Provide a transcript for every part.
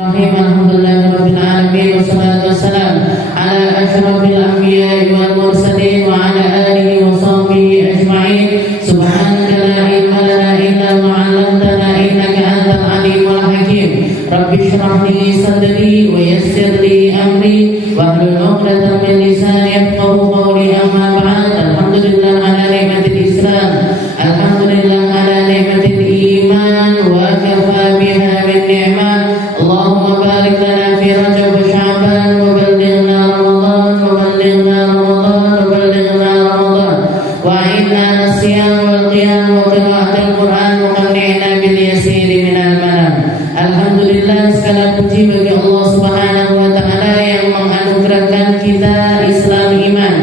Alhamdulillahirabbil alamin wassalatu wassalamu ala asyrafil anbiya'i wal mursalin wa ala alihi wa sahbihi ajma'in. Subhanaka la ilma lana illa ma 'allamtana innaka antal alimul hakim. Rabbi shrah li sadri wa yassir li amri wahlul 'uqdatam min lisani yafqahu qawli. Amma ba'd. Alhamdulillah ala ni'matil Islam, alhamdulillah ala ni'matil iman wa kafa biha min ni'mah. Allahumma barik lana fi Rajab wa Sya'ban wa ballighna Ramadan wa ballighna Ramadan wa ballighna Ramadan wa a'inna as-siyam wal qiyam wa qira'atul Qur'an wa qanni'na bil yasiri minal manam. Alhamdulillah, segala puji bagi Allah Subhanahu wa taala yang menganugerahkan kita Islam iman,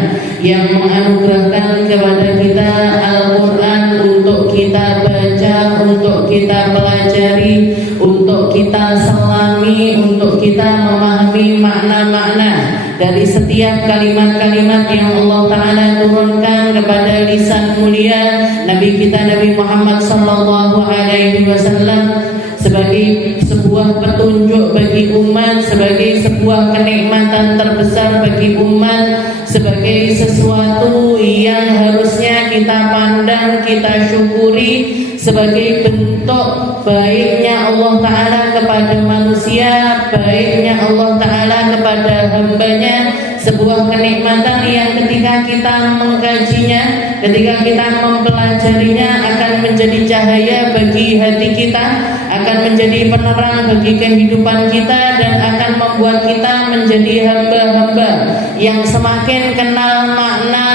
yang menganugerahkan kepada kita Al-Qur'an untuk kita baca, untuk kita pelajari, untuk kita selami, untuk kita memahami makna-makna dari setiap kalimat-kalimat yang Allah Ta'ala turunkan kepada lisan mulia Nabi kita Nabi Muhammad Sallallahu Alaihi Wasallam sebagai sebuah petunjuk bagi umat, sebagai sebuah kenikmatan terbesar bagi umat, sebagai sesuatu yang harusnya kita pandang, kita syukuri sebagai bentuk baiknya Allah Ta'ala kepada manusia, baiknya Allah Ta'ala kepada hambanya, sebuah kenikmatan yang ketika kita mengkajinya, ketika kita mempelajarinya akan menjadi cahaya bagi hati kita, akan menjadi penerang bagi kehidupan kita, dan akan membuat kita menjadi hamba-hamba yang semakin kenal makna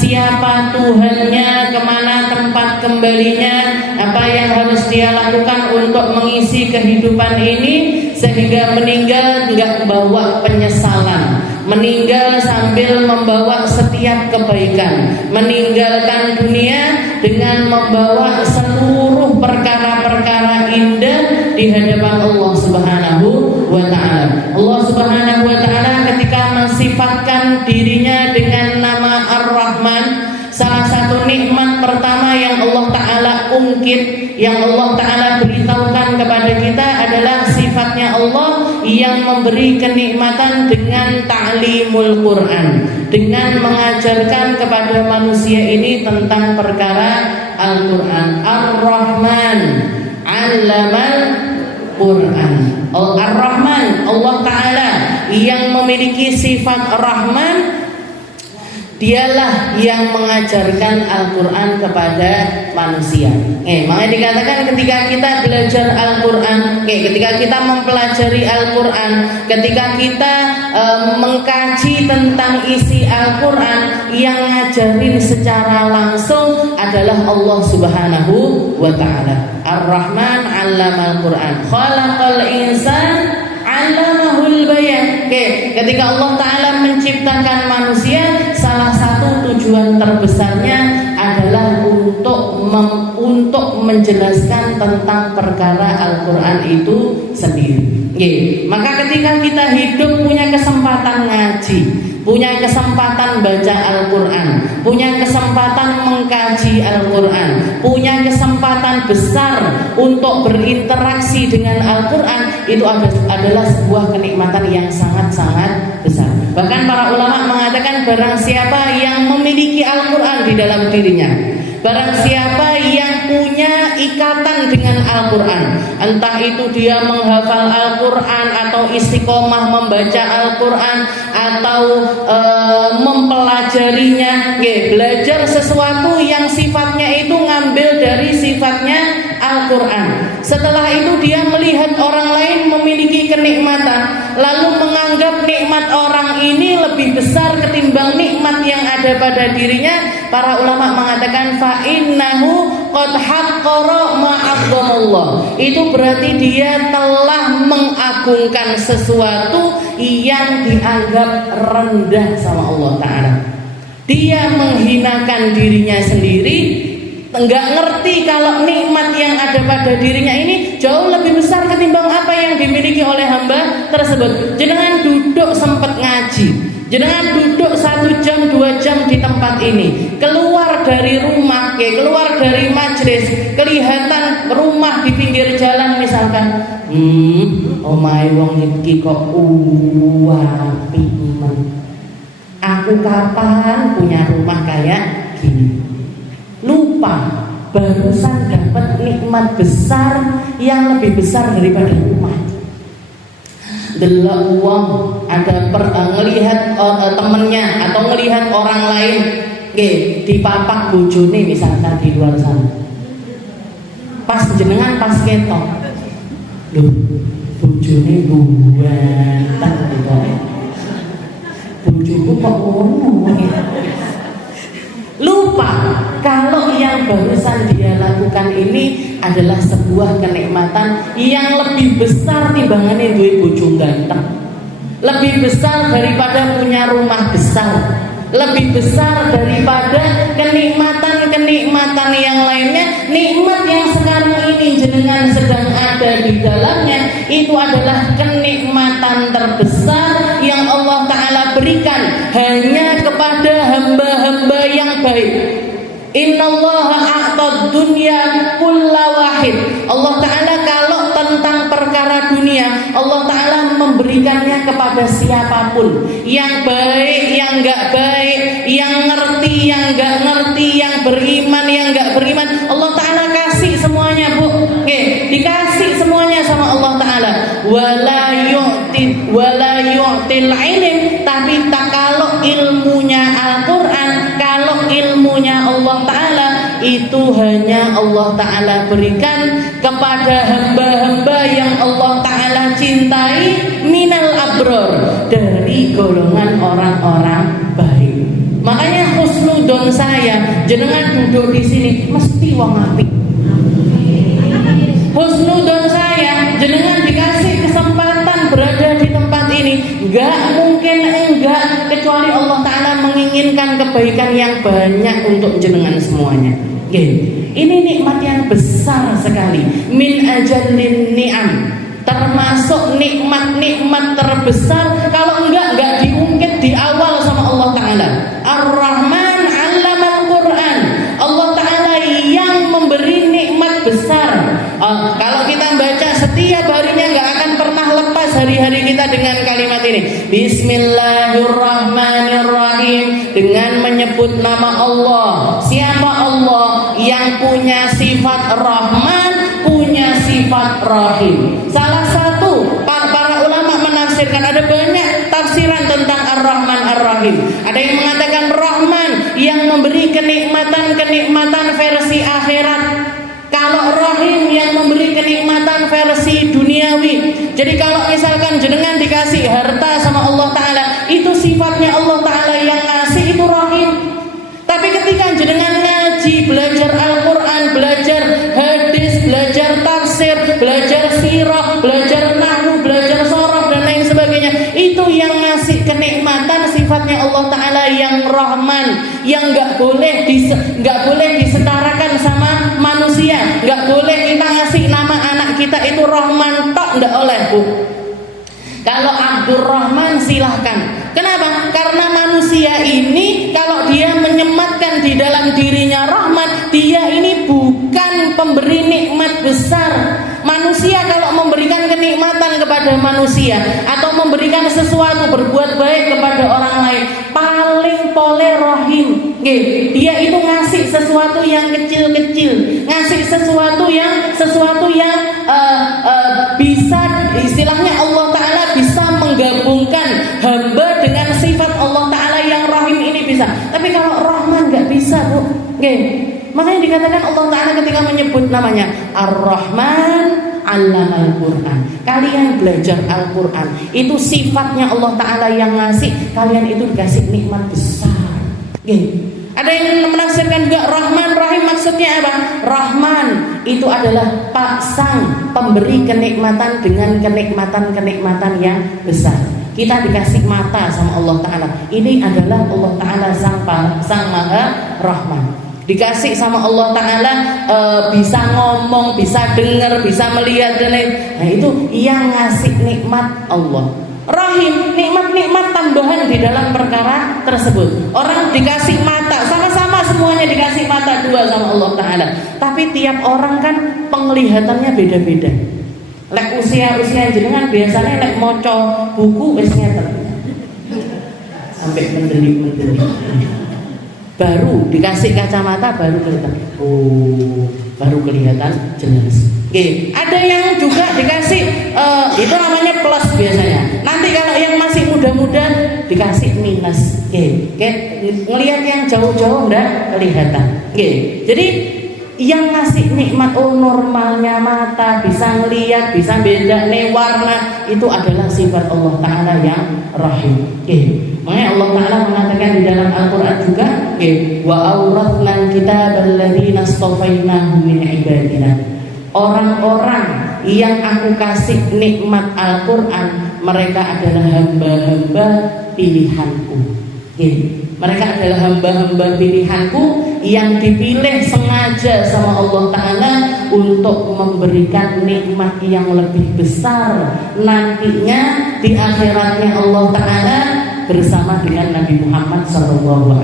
siapa Tuhannya, kemana tempat kembalinya, apa yang harus dia lakukan untuk mengisi kehidupan ini, sehingga meninggal enggak bawa penyesalan, meninggal sambil membawa setiap kebaikan, meninggalkan dunia dengan membawa seluruh perkara-perkara indah di hadapan Allah Subhanahu wa ta'ala. Allah Subhanahu wa ta'ala ketika mensifatkan dirinya dengan nama Ar-Rahman, salah satu nikmat pertama yang Allah Ta'ala ungkit, yang Allah Ta'ala beritahukan kepada kita adalah sifatnya Allah yang memberi kenikmatan dengan ta'limul Quran, dengan mengajarkan kepada manusia ini tentang perkara Al-Quran. Ar-Rahman 'allamal Quran. Ar-Rahman, Allah Ta'ala yang memiliki sifat Rahman, dialah yang mengajarkan Al-Quran kepada manusia. Makanya dikatakan ketika kita belajar Al-Quran, ketika kita mempelajari Al-Quran, ketika kita mengkaji tentang isi Al-Quran, yang ngajarin secara langsung adalah Allah Subhanahu wa ta'ala. Ar-Rahman 'allamal Quran, khalaqal insan 'allamahul bayan. Ketika Allah Ta'ala menciptakan manusia, salah satu tujuan terbesarnya adalah untuk menjelaskan tentang perkara Al-Quran itu sendiri. Maka ketika kita hidup punya kesempatan ngaji, punya kesempatan baca Al-Quran, punya kesempatan mengkaji Al-Quran, punya kesempatan besar untuk berinteraksi dengan Al-Quran, itu adalah sebuah kenikmatan yang sangat-sangat besar. Bahkan para ulama mengatakan barang siapa yang memiliki Al-Quran di dalam dirinya, barang siapa yang punya ikatan dengan Al-Quran, entah itu dia menghafal Al-Quran atau istiqomah membaca Al-Quran atau mempelajarinya, belajar sesuatu yang sifatnya itu ngambil dari sifatnya Al-Quran. Setelah itu dia melihat orang lain memiliki kenikmatan, lalu menganggap nikmat orang ini lebih besar ketimbang nikmat yang ada pada dirinya. Para ulama mengatakan fa'innahu qad haqqara ma 'azzamallah. Itu berarti dia telah mengagungkan sesuatu yang dianggap rendah sama Allah Ta'ala. Dia menghinakan dirinya sendiri, enggak ngerti kalau nikmat yang ada pada dirinya ini jauh lebih besar ketimbang apa yang dimiliki oleh hamba tersebut. Jenengan duduk sempat ngaji, jenengan duduk 1 jam 2 jam di tempat ini, keluar dari rumah, keluar dari majelis, kelihatan rumah di pinggir jalan misalkan, omahe wong iki kok apik men. Aku kapan punya rumah kayak gini? Lupa barusan dapat nikmat besar yang lebih besar daripada rumah. Delok wong ada ngelihat temennya atau ngelihat orang lain dipapak bojone misalkan di luar sana. Pas jenengan pas ketok, loh bojone ganteng gitu. Bojoku kok ngono. Lupa kalau yang barusan dia lakukan ini adalah sebuah kenikmatan yang lebih besar timbangane duwe bojo ganteng, lebih besar daripada punya rumah besar, lebih besar daripada kenikmatan-kenikmatan yang lainnya. Nikmat yang sekarang ini jenengan sedang ada di dalamnya itu adalah kenikmatan terbesar yang Allah Ta'ala berikan hanya kepada hamba-hamba yang baik. Innallaha a'tad dunya kulla wahid. Allah Ta'ala kalau tentang perkara dunia, Allah Ta'ala memberikannya kepada siapapun, yang baik, yang enggak baik, yang ngerti, yang enggak ngerti, yang beriman, yang enggak beriman, Allah Ta'ala kasih semuanya, Bu. Dikasih semuanya sama Allah Ta'ala. Wala yu'til ilm, tapi tak kalau ilmunya Al-Quran, kalau ilmunya Allah Ta'ala itu hanya Allah Ta'ala berikan kepada hamba-hamba yang Allah Ta'ala cintai, minal abror, dari golongan orang-orang baik. Makanya husnudon saya, jenengan duduk di sini mesti wong apik. Husnudon saya, jenengan dikasih kesempatan berada di tempat ini, enggak mungkin enggak kecuali Allah Ta'ala menginginkan kebaikan yang banyak untuk jenengan semuanya. Ini nikmat yang besar sekali, min ajallin ni'am, termasuk nikmat-nikmat terbesar. Kalau enggak diungkit di awal sama Allah Ta'ala. Ar-Rahman 'allamal Qur'an, Allah Ta'ala yang memberi nikmat besar. Kalau kita baca setiap harinya enggak akan pernah lepas hari-hari kita dengan kalimat ini, Bismillahirrahmanirrahim, dengan menyebut nama Allah. Siapa Allah? Yang punya sifat Rahman, punya sifat Rahim. Salah satu para ulama menafsirkan, ada banyak tafsiran tentang Ar-Rahman Ar-Rahim. Ada yang mengatakan Rahman yang memberi kenikmatan-kenikmatan versi akhirat, kalau Rahim yang memberi kenikmatan versi duniawi. Jadi kalau misalkan jenengan dikasih harta sama Allah Ta'ala, itu sifatnya Allah Ta'ala yang ngasih, itu Rahim. Tapi ketika jenengan ngaji, belajar Al-Quran, belajar hadis, belajar tafsir, belajar sirah, belajar nahwu, belajar sorof dan lain sebagainya, itu yang ngasih kenikmatan sifatnya Allah Ta'ala yang Rahman, yang nggak boleh disetarakan sama manusia. Nggak boleh kita ngasih nama anak kita itu Rahman tok, nggak oleh, Bu. Kalau Abdurrahman silahkan. Kenapa? Karena manusia ini kalau dia menyematkan di dalam dirinya rahmat, dia ini bukan pemberi nikmat besar. Manusia kalau memberikan kenikmatan kepada manusia atau memberikan sesuatu, berbuat baik kepada orang lain, paling pole rahim. Dia itu ngasih sesuatu yang kecil-kecil, ngasih sesuatu yang bisa, istilahnya Allah Ta'ala bisa menggabungkan hamba dengan sifat Allah Ta'ala yang rahim ini bisa. Tapi kalau Rahman nggak bisa, Bu. Makanya dikatakan Allah Ta'ala ketika menyebut namanya Ar-Rahman 'allamal Qur'an. Kalian belajar Al-Quran, itu sifatnya Allah Ta'ala yang ngasih, kalian itu dikasih nikmat besar. Ada yang menafsirkan juga Rahman Rahim, maksudnya apa? Rahman itu adalah paksang pemberi kenikmatan dengan kenikmatan-kenikmatan yang besar. Kita dikasih mata sama Allah Ta'ala, ini adalah Allah Ta'ala sang Maha Rahman. Dikasih sama Allah Ta'ala bisa ngomong, bisa dengar, bisa melihat dan lain. Nah itu yang ngasih nikmat Allah. Rahim, nikmat-nikmat tambahan di dalam perkara tersebut. Orang dikasih mata, sama-sama semuanya dikasih mata dua sama Allah Ta'ala. Tapi tiap orang kan penglihatannya beda-beda. Lek usia jenengan biasanya lek maca buku wis ngeten. Sampai mendelik. Baru dikasih kacamata baru kelihatan. Oh, baru kelihatan jelas. Oke, ada yang juga dikasih itu namanya plus biasanya. Nanti kalau yang masih muda-muda dikasih minus. Oke, ngelihat yang jauh-jauh enggak kelihatan. Oke, jadi yang ngasih nikmat normalnya mata, bisa ngelihat, bisa beda nih warna, itu adalah sifat Allah Ta'ala yang rahim. Makanya Allah Ta'ala mengatakan di dalam Al-Quran juga, wa awrathna kitab alladhina astafainahum min ibadina. Orang-orang yang aku kasih nikmat Al-Quran, mereka adalah hamba-hamba pilihanku. Mereka adalah hamba-hamba pilihanku yang dipilih sengaja sama Allah Ta'ala untuk memberikan nikmat yang lebih besar nantinya di akhiratnya Allah Ta'ala bersama dengan Nabi Muhammad SAW.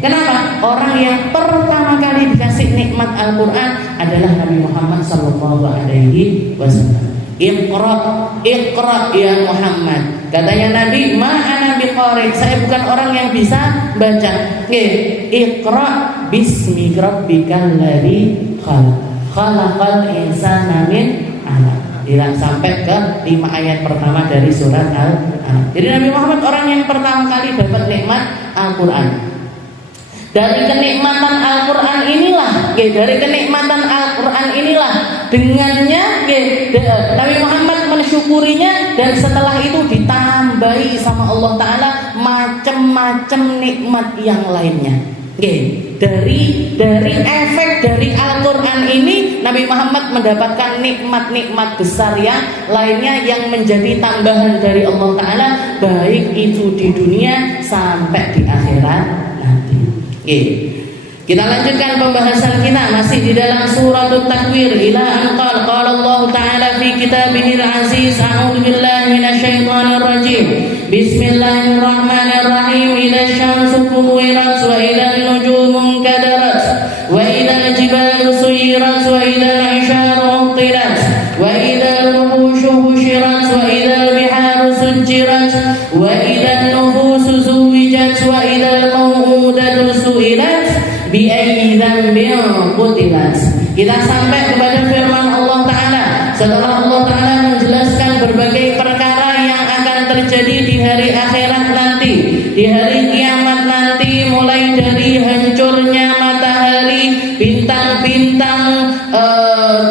Kenapa? Orang yang pertama kali dikasih nikmat Al-Quran adalah Nabi Muhammad SAW. Iqra ya Muhammad. Katanya Nabi, ma'ana biqari, saya bukan orang yang bisa baca. Iqra bismi rabbikal ladzi khalaqal insana min 'alaq. Sampai ke 5 ayat pertama dari surat Al-Alaq. Jadi Nabi Muhammad orang yang pertama kali dapat nikmat Al-Quran. Dari kenikmatan Al-Quran inilah, dengannya Nabi Muhammad mensyukurinya, dan setelah itu ditambahi sama Allah Ta'ala macam-macam nikmat yang lainnya. Dari efek dari Al-Quran ini Nabi Muhammad mendapatkan nikmat-nikmat besar yang lainnya yang menjadi tambahan dari Allah Ta'ala, baik itu di dunia sampai di akhirat nanti. Kita lanjutkan pembahasan kita masih di dalam surat At-Takwir. Ila an qala Allah Ta'ala fi kitabihil aziz, a'udzu billahi minasyaitonir rajim. Bismillahirrahmanirrahim. Idza syamsu kuwirat wa idza nujumu kadarat wa idza jibalu suyirat wa idza al-isharu utilat wa idza al-wuhushu hushirat wa idza al-biharu sujjirat wa idza an-nufusu zuwijat wa idza al-maw'udatu su'ilat bi ayyi dzambin qutilat. Kita sampai kepada firman Allah Ta'ala. Setelah Allah Ta'ala menjelaskan berbagai perkara yang akan terjadi di hari akhirat nanti, di hari kiamat nanti, mulai dari hancurnya matahari, bintang-bintang,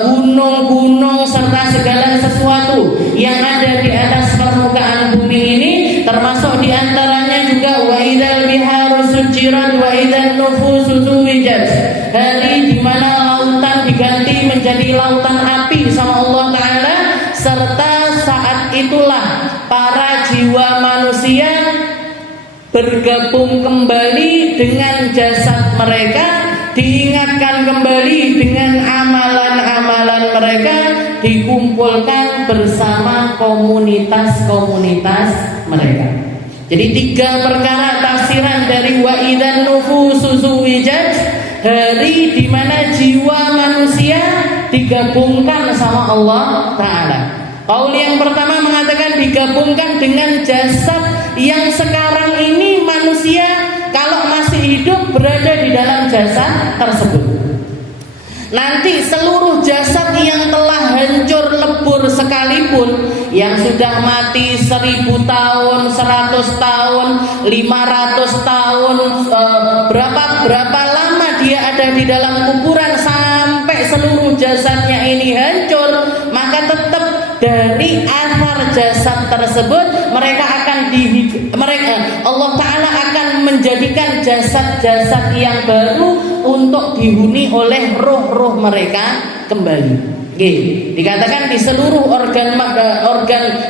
gunung-gunung, serta segala sesuatu yang ada di atas permukaan bumi ini, termasuk diantaranya juga wa idzal biharu sujirat wa idzan nufusu zuwijat, hari di mana lautan diganti menjadi lautan api sama Allah Ta'ala, serta saat itulah para jiwa manusia bergabung kembali dengan jasad mereka, diingatkan kembali dengan amalan-amalan mereka, dikumpulkan bersama komunitas-komunitas mereka. Jadi 3 perkara tafsiran dari wa idzan nufusu zuwijat, hari di mana jiwa manusia digabungkan sama Allah Ta'ala. Qaul yang pertama mengatakan digabungkan dengan jasad yang sekarang ini manusia kalau masih hidup berada di dalam jasad tersebut. Nanti seluruh jasad yang telah hancur lebur sekalipun, yang sudah mati 1000 tahun, 100 tahun, 500 tahun, berapa lama dia ada di dalam kuburan sampai seluruh jasadnya ini hancur, maka tetap dari athar jasad tersebut Allah Ta'ala akan menjadikan jasad-jasad yang baru untuk dihuni oleh roh-roh mereka kembali. Dikatakan di seluruh organ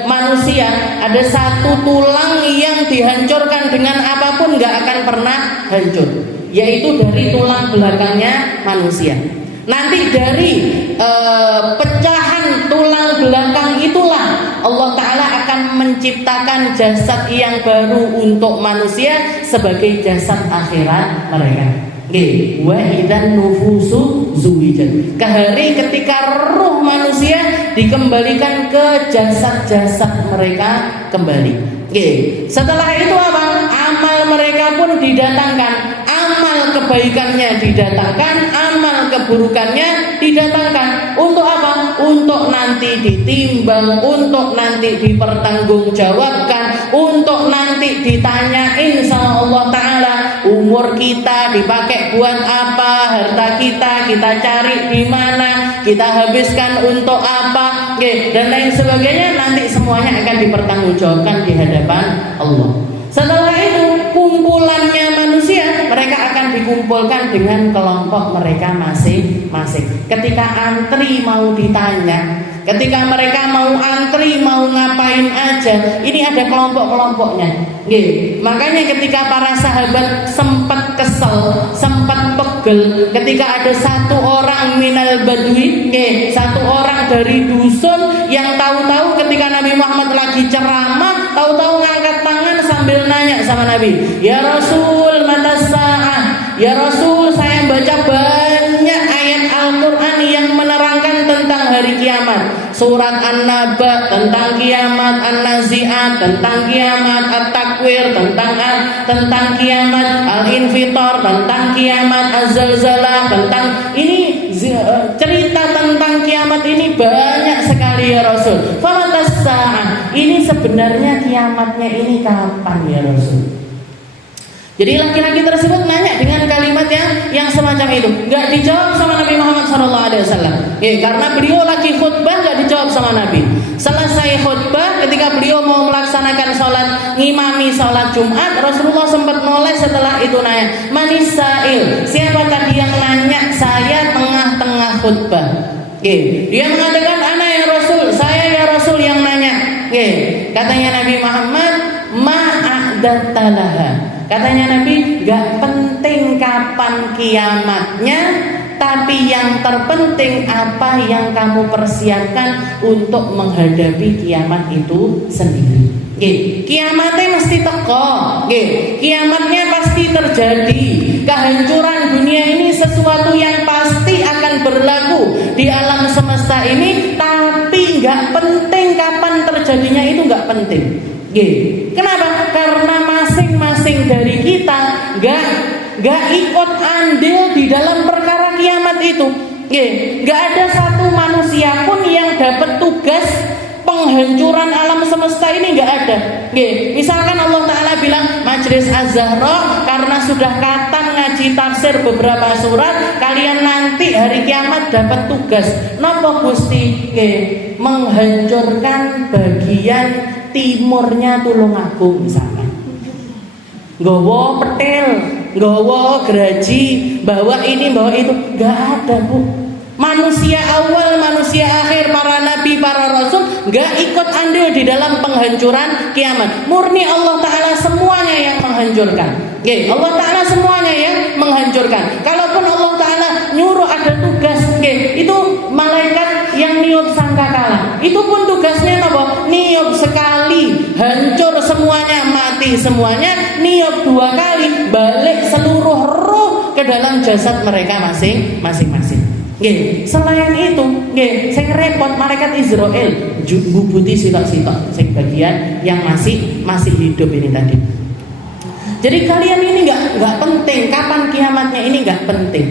manusia ada satu tulang yang dihancurkan dengan apapun gak akan pernah hancur, yaitu dari tulang belakangnya manusia. Nanti dari pecahan tulang belakang itulah Allah Ta'ala akan menciptakan jasad yang baru untuk manusia sebagai jasad akhirat mereka. Wa idzan nufusu zuwijat. Ke hari ketika ruh manusia dikembalikan ke jasad-jasad mereka kembali. Setelah itu apa? Amal mereka pun didatangkan. Amal kebaikannya didatangkan, amal keburukannya didatangkan. Untuk apa? Untuk nanti ditimbang, untuk nanti dipertanggungjawabkan, untuk nanti ditanyain sama Allah Ta'ala. Umur kita dipakai buat apa? Harta kita cari di mana? Kita habiskan untuk apa? Dan lain sebagainya. Nanti semuanya akan dipertanggungjawabkan di hadapan Allah. Setelah itu kumpulannya manusia, mereka akan dikumpulkan dengan kelompok mereka masing-masing. Ketika antri mau ditanya, ketika mereka mau antri mau ngapain aja, ini ada kelompok-kelompoknya. Makanya ketika para sahabat sempat kesel, sempat pegel, ketika ada satu orang minal badui, satu orang dari dusun yang tahu-tahu ketika Nabi Muhammad lagi ceramah, tahu-tahu ngangkat tangan sambil nanya sama Nabi, "Ya Rasul, mata sa'ah." "Ya Rasul, saya baca banyak ayat Al-Quran yang menerangkan tentang hari kiamat. Surat An-Naba tentang kiamat, An-Nazi'at tentang kiamat, At-Takwir tentang kiamat, Al-Infitar tentang kiamat, Az-Zalzalah tentang ini cerita tentang kiamat ini banyak sekali ya Rasul. Famatas sa'ah, ini sebenarnya kiamatnya ini kapan ya Rasul?" Jadi laki-laki tersebut nanya dengan kalimat yang semacam itu, nggak dijawab sama Nabi Muhammad SAW. Karena beliau lagi khutbah, nggak dijawab sama Nabi. Selesai khutbah, ketika beliau mau melaksanakan sholat, ngimami sholat Jumat, Rasulullah sempat noleh setelah itu nanya, "Manis sa'il?" Siapa tadi yang nanya saya tengah-tengah khutbah? Dia mengatakan, "Ana ya Rasul, saya ya Rasul yang nanya." Katanya Nabi Muhammad, "Ma'adattalaha." Katanya Nabi, gak penting kapan kiamatnya, tapi yang terpenting apa yang kamu persiapkan untuk menghadapi kiamat itu sendiri. Kiamatnya mesti teko, kiamatnya pasti terjadi. Kehancuran dunia ini sesuatu yang pasti akan berlaku di alam semesta ini, tapi gak penting kapan terjadinya, itu gak penting. Kenapa? Karena masing-masing dari kita gak ikut andil di dalam perkara kiamat itu. Gak ada satu manusia pun yang dapat tugas penghancuran alam semesta ini, gak ada. Misalkan Allah Ta'ala bilang Majelis Az-Zahra, karena sudah katam ngaji tafsir beberapa surat, kalian nanti hari kiamat dapat tugas napa Gusti? Menghancurkan bagian timurnya Tulungagung misalkan, nggawa petil, nggawa geraji, bawa ini bawa itu. Gak ada Bu. Manusia awal, manusia akhir, para nabi, para rasul gak ikut andil di dalam penghancuran kiamat. Murni Allah Ta'ala semuanya yang menghancurkan. Allah Ta'ala semuanya yang menghancurkan. Kalaupun Allah Ta'ala nyuruh ada tugas, itu malaikat yang niup sangkakala, itu pun tugasnya apa? Niup sekali, hancur semuanya, mati semuanya. Niup 2 kali, balik seluruh ruh ke dalam jasad mereka masing-masing. Selain itu, sing repot malaikat Israel bubuti sitok-sitok sing bagian yang masih hidup ini tadi. Jadi kalian ini nggak penting kapan kiamatnya, ini nggak penting.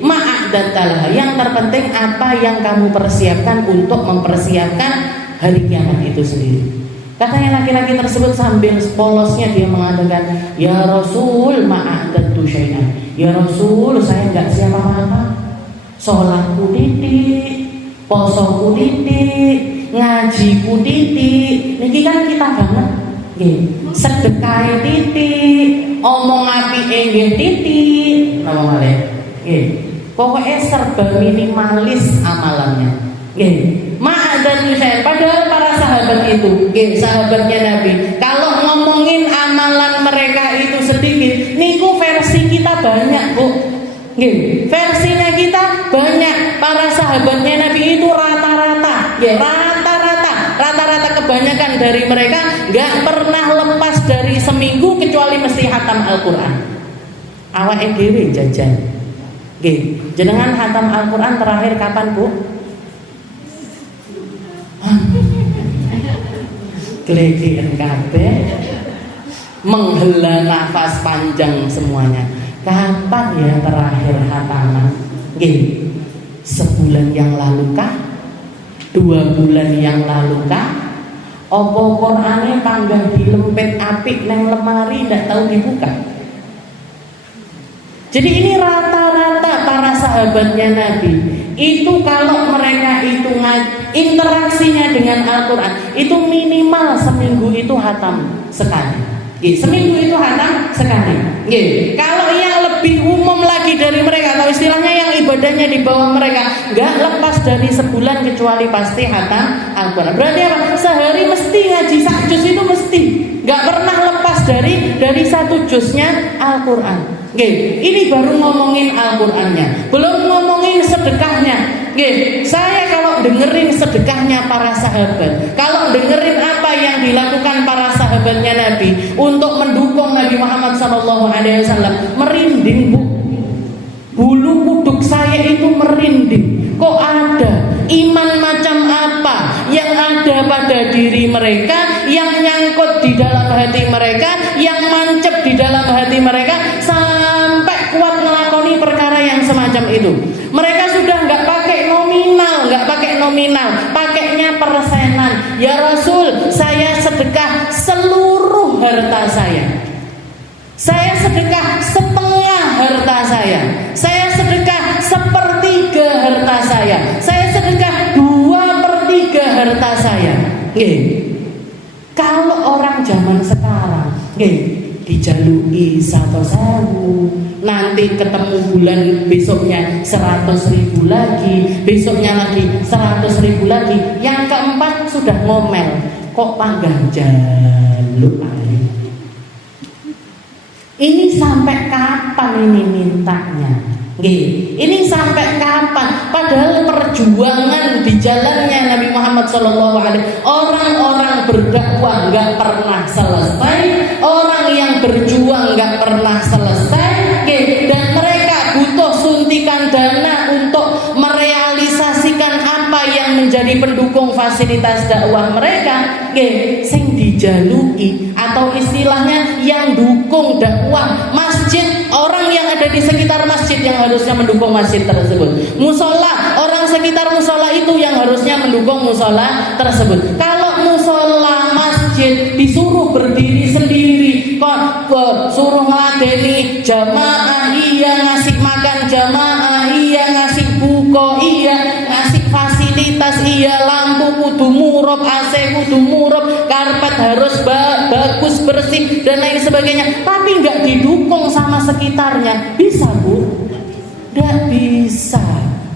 Ma'adattalah, yang terpenting apa yang kamu persiapkan untuk mempersiapkan hari kiamat itu sendiri. Katanya laki-laki tersebut sambil polosnya dia mengatakan, "Ya Rasul, ma'adattu syai'an." Ya Rasul, saya nggak siap apa-apa. Sholatku titik, posoku titik, ngajiku titik. Niki kan kita banget. Sedekah titik, omong apike nggih titik. Napa malih? Pokoknya serba minimalis amalannya. Ma'adattu syai'an. Padahal para sahabat itu, sahabatnya Nabi, kalau ngomongin amalan mereka itu sedikit, niku versi kita banyak, Bu. Versinya kita banyak. Para sahabatnya Nabi itu rata-rata, rata-rata kebanyakan dari mereka gak pernah lepas dari seminggu kecuali mesti hatam Al-Quran. awake dhewe jajan. Nggih, jenengan khatam Al-Qur'an terakhir kapan, Bu? Glegean kabeh. Menghela nafas panjang semuanya. Kapan ya terakhir khataman? Nggih. Sebulan yang lalu kah? 2 bulan yang lalu kah? Apa Qur'ane panggah dilempit apik nang lemari ndak tahu dibuka? Jadi ini rata-rata para sahabatnya Nabi itu kalau mereka itu interaksinya dengan Al-Quran itu minimal seminggu itu hatam sekali. Seminggu itu hatam sekali. Kalau yang lebih umum lagi dari mereka atau istilahnya yang ibadahnya di bawah mereka nggak lepas dari sebulan kecuali pasti hatam Al-Quran. Berarti apa? Sehari mesti ngaji 1 juz itu mesti, nggak pernah lepas dari 1 juznya Al-Quran. Ini baru ngomongin Al-Qur'annya, belum ngomongin sedekahnya. Saya kalau dengerin sedekahnya para sahabat, kalau dengerin apa yang dilakukan para sahabatnya Nabi untuk mendukung Nabi Muhammad SAW, merinding, Bu. Bulu kuduk saya itu merinding. Kok ada iman macam apa yang ada pada diri mereka, yang nyangkut di dalam hati mereka, yang mancep di dalam hati mereka sampai kuat ngelakoni perkara yang semacam itu. Mereka sudah nggak pakai nominal, pakainya persenan. Ya Rasul, saya sedekah seluruh harta saya. Saya sedekah setengah harta saya. Saya sedekah 1/3 harta saya. Saya sedekah 2/3 harta saya. Kalau orang zaman sekarang, dijalui 100.000, nanti ketemu bulan besoknya 100.000 lagi, besoknya lagi 100.000 lagi, yang keempat sudah ngomel, kok panggang jaluk air. Ini sampai kapan ini mintanya? Ini sampai kapan? Padahal perjuangan di jalannya Nabi Muhammad SAW, orang-orang berdakwah nggak pernah selesai, orang yang berjuang nggak pernah selesai, dan mereka butuh suntikan dana untuk merealisasikan apa yang menjadi pendukung fasilitas dakwah mereka. Sing dijalui atau istilahnya yang dukung dakwah masjid, orang yang ada di sekitar masjid yang harusnya mendukung masjid tersebut. Musola, orang sekitar musola itu yang harusnya mendukung musola tersebut. Kalau musola masjid disuruh berdiri sendiri, kok suruh ngeladeni jamaah, iya, ngasih makan jamaah, iya, ngasih buko, iya, ngasih fasilitas, iya, lampu kudu murab, AC kudu murab, karpet harus bagus bersih dan lain sebagainya, tapi nggak didukung sama sekitarnya, bisa, Bu? Nggak bisa.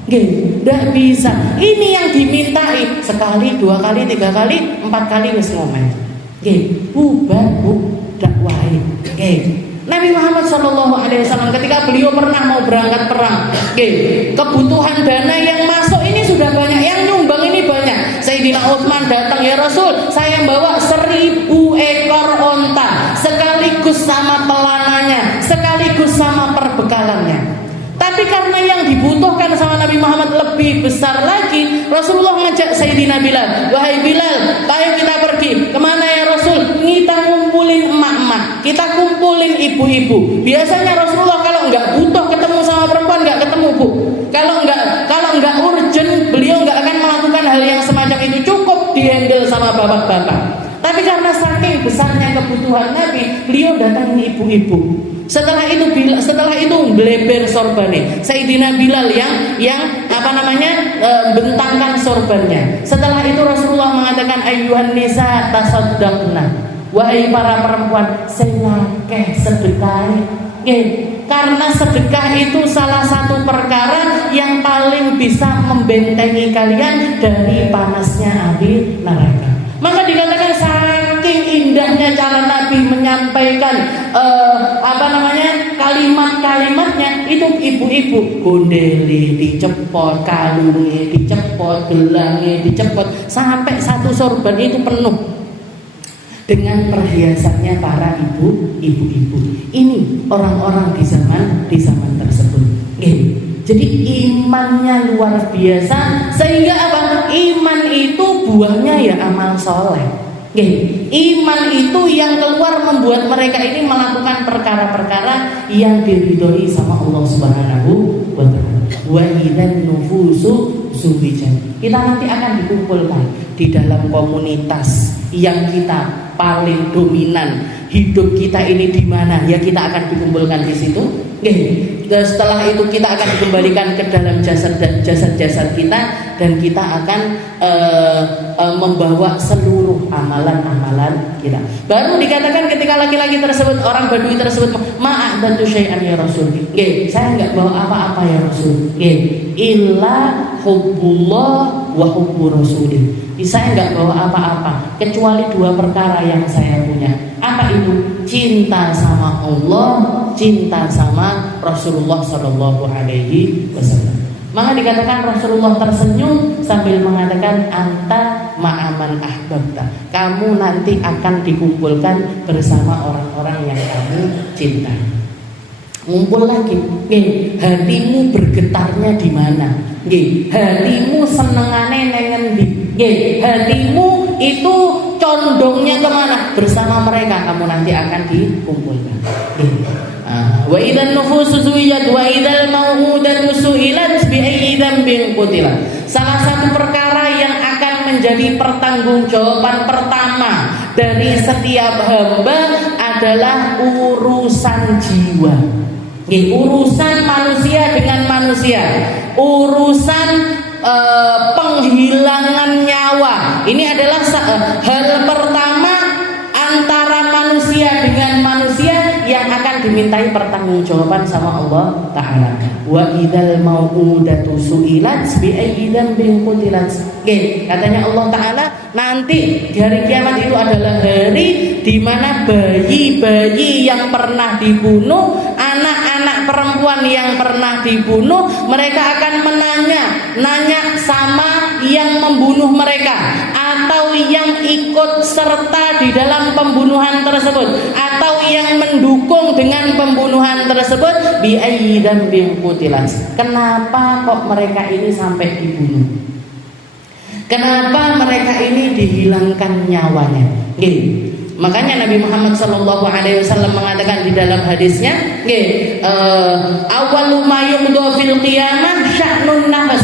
Nggak bisa. Ini yang dimintai sekali, 2 kali, 3 kali, 4 kali wis ngomel. Bubar, Bu, dakwahi. Nabi Muhammad SAW ketika beliau pernah mau berangkat perang, kebutuhan dana yang masuk ini sudah banyak, yang nyumbang ini banyak. Sayyidina Utsman datang, ya Rasul, saya bawa 1000 ekor onta sekaligus sama pelananya, sekaligus sama perbekalannya. Tapi karena yang dibutuhkan sama Nabi Muhammad lebih besar lagi, Rasulullah ngajak Sayyidina Bilal, wahai Bilal, ayo kita pergi. Kemana ya Rasul? Kita kumpulin emak-emak, kita kumpulin ibu-ibu. Biasanya Rasulullah kalau nggak butuh ketemu sama perempuan nggak ketemu, Bu. Kalau nggak urgent, beliau nggak akan melakukan hal yang semacam itu. Cukup dihandle sama bapak-bapak. Tapi karena saking besarnya kebutuhan Nabi, beliau datangin ibu-ibu. Setelah itu bleber sorbane. Sayyidina Bilal yang bentangkan sorbannya. Setelah itu Rasulullah mengatakan, ayyuhan nisa tasaddaqna. Wahai para perempuan, senakeh sedekah. Karena sedekah itu salah satu perkara yang paling bisa membentengi kalian dari panasnya api neraka. Maka dikatakan saking indahnya cara Nabi menyampaikan kalimat-kalimatnya, itu ibu-ibu gondeli dicepot, kalungnya dicepot, gelangnya dicepot, sampai 1 sorban itu penuh. dengan perhiasannya para ibu-ibu. Ini orang-orang di zaman tersebut. Jadi imannya luar biasa, sehingga apa? Iman itu buahnya ya amal soleh. Iman itu yang keluar membuat mereka ini melakukan perkara-perkara yang diridhoi sama Allah Subhanahu wa taala. Wa idzan nufusu zuwijat. Kita nanti akan dikumpulkan di dalam komunitas yang kita paling dominan. Hidup kita ini di mana? Ya kita akan dikumpulkan di situ. Dan setelah itu kita akan dikembalikan ke dalam jasad-jasad kita, dan kita akan membawa seluruh amalan-amalan kita. Baru dikatakan ketika laki-laki tersebut, orang Badui tersebut, ma'adatu syai'an ya Rasul. Saya enggak bawa apa-apa ya Rasul. Illa hubbullah wa hubbu rasulih. Saya enggak bawa apa-apa kecuali dua perkara yang saya punya. Apa itu? Cinta sama Allah, cinta sama Rasulullah Shallallahu Alaihi Wasallam. Maka dikatakan Rasulullah tersenyum sambil mengatakan anta ma'aman ahbabta. Kamu nanti akan dikumpulkan bersama orang-orang yang kamu cintai. Ngumpul lagi, hatimu bergetarnya di mana? Hatimu senengane nengen di. Hatimu itu condongnya kemana? Bersama mereka kamu nanti akan dikumpulkan. Wa idzan nufusu zuwijat wa idzal mau'udatu su'ilat bi ayyi dzambin qutilat. Salah satu perkara yang akan menjadi pertanggungjawaban pertama dari setiap hamba adalah urusan jiwa. Urusan manusia dengan manusia, urusan penghilangan nyawa. Ini adalah hal pertama antara manusia dengan manusia yang akan dimintai pertanggungjawaban sama Allah Ta'ala. Wa idzal mau'udatu su'ilat bi ayyi dzambin qutilat. Katanya Allah Ta'ala, nanti di hari kiamat itu adalah hari di mana bayi-bayi yang pernah dibunuh, anak-anak perempuan yang pernah dibunuh, mereka akan nanya sama yang membunuh mereka atau yang ikut serta di dalam pembunuhan tersebut atau yang mendukung dengan pembunuhan tersebut, bi ayyi dzambin qutilat. Kenapa kok mereka ini sampai dibunuh? Kenapa mereka ini dihilangkan nyawanya? Makanya Nabi Muhammad SAW mengatakan di dalam hadisnya, awalu ma yuqda fil qiyamah sya'nun nafas.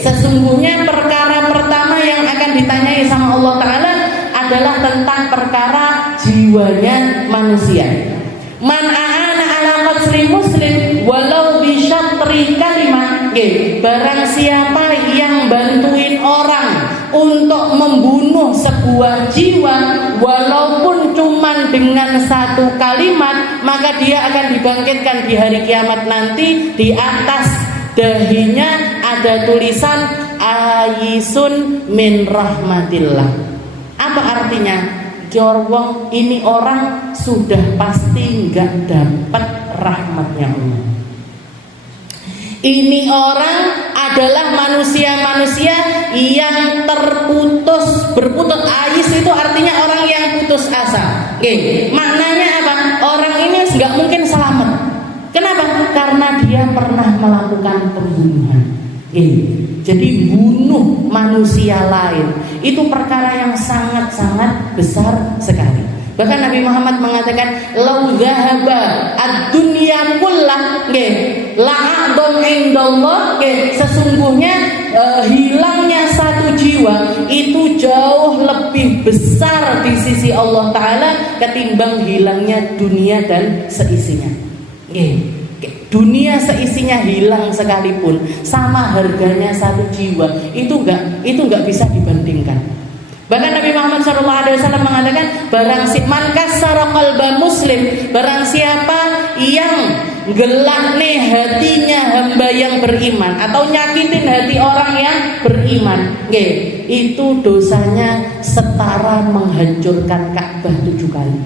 Sesungguhnya perkara pertama yang akan ditanyai sama Allah Ta'ala adalah tentang perkara jiwanya manusia. Man a'ana ala qatli muslim walau bi syatri kalimah. Barang siapa yang bantuin orang untuk membunuh sebuah jiwa walaupun cuman dengan satu kalimat, maka dia akan dibangkitkan di hari kiamat nanti. Di atas dahinya ada tulisan ayisun min rahmatillah. Apa artinya? Jorwong ini orang sudah pasti nggak dapat rahmatnya Allah. Ini orang adalah manusia-manusia yang berputus ais, itu artinya orang yang putus asa. Maknanya apa? Orang ini nggak mungkin selamat. Kenapa? Karena dia pernah melakukan pembunuhan. Jadi bunuh manusia lain itu perkara yang sangat-sangat besar sekali. Bahkan Nabi Muhammad mengatakan, "Lau dzahaba ad-dunya kullah la'adun indallah." Sesungguhnya hilangnya satu jiwa itu jauh lebih besar di sisi Allah Ta'ala ketimbang hilangnya dunia dan seisinya. Dunia seisinya hilang sekalipun, sama harganya satu jiwa, itu enggak bisa dibandingkan. Bahkan Nabi Muhammad SAW mengatakan, barang si man kasara qalba muslim, barang siapa yang gelak nih hatinya hamba yang beriman atau nyakitin hati orang yang beriman, itu dosanya setara menghancurkan Ka'bah 7 kali.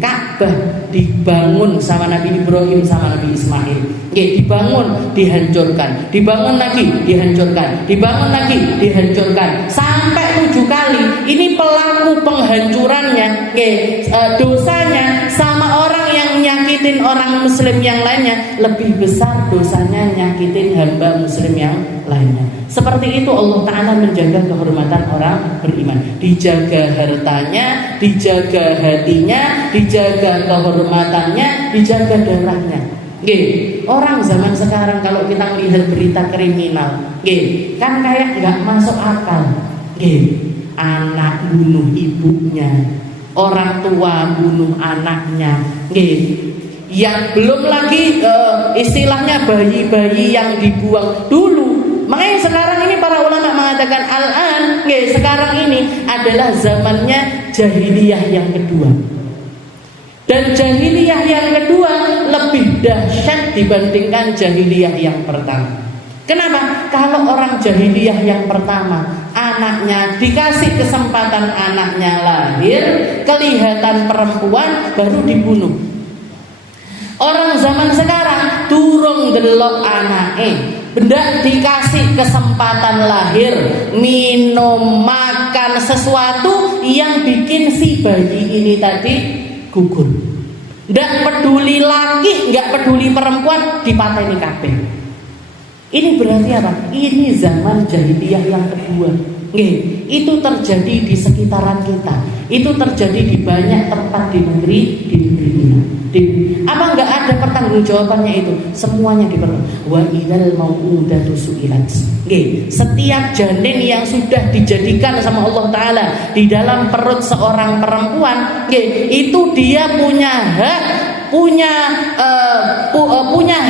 Ka'bah dibangun sama Nabi Ibrahim sama Nabi Ismail, dibangun, dihancurkan, dibangun lagi, dihancurkan, dibangun lagi, dihancurkan, sampai 7 kali. Ini pelaku penghancurannya, dosanya sama orang yang nyakitin orang muslim yang lainnya lebih besar dosanya nyakitin hamba muslim yang lainnya. Seperti itu Allah Ta'ala menjaga kehormatan orang beriman. Dijaga hartanya, dijaga hatinya, dijaga kehormatannya, dijaga darahnya. Orang zaman sekarang kalau kita melihat berita kriminal, kan kayak nggak masuk akal. Anak bunuh ibunya, orang tua bunuh anaknya, yang belum lagi istilahnya bayi-bayi yang dibuang dulu. Makanya sekarang ini para ulama mengatakan sekarang ini adalah zamannya jahiliyah yang kedua. Dan jahiliyah yang kedua lebih dahsyat dibandingkan jahiliyah yang pertama. Kenapa? Kalau orang jahiliyah yang pertama, anaknya dikasih kesempatan anaknya lahir, kelihatan perempuan baru dibunuh. Orang zaman sekarang durung delok anake, benda dikasih kesempatan lahir, minum, makan sesuatu yang bikin si bayi ini tadi gugur. Nggak peduli laki, nggak peduli perempuan, dipateni kabeh. Ini berarti apa? Ini zaman jahiliyah yang kedua. Itu terjadi di sekitaran kita. Itu terjadi di banyak tempat di negeri kita. Apa nggak ada pertanggungjawabannya itu? Semuanya diperlukan. Wa idzal mau'udatu su'ilat. Setiap janin yang sudah dijadikan sama Allah Ta'ala di dalam perut seorang perempuan, itu dia punya hak, punya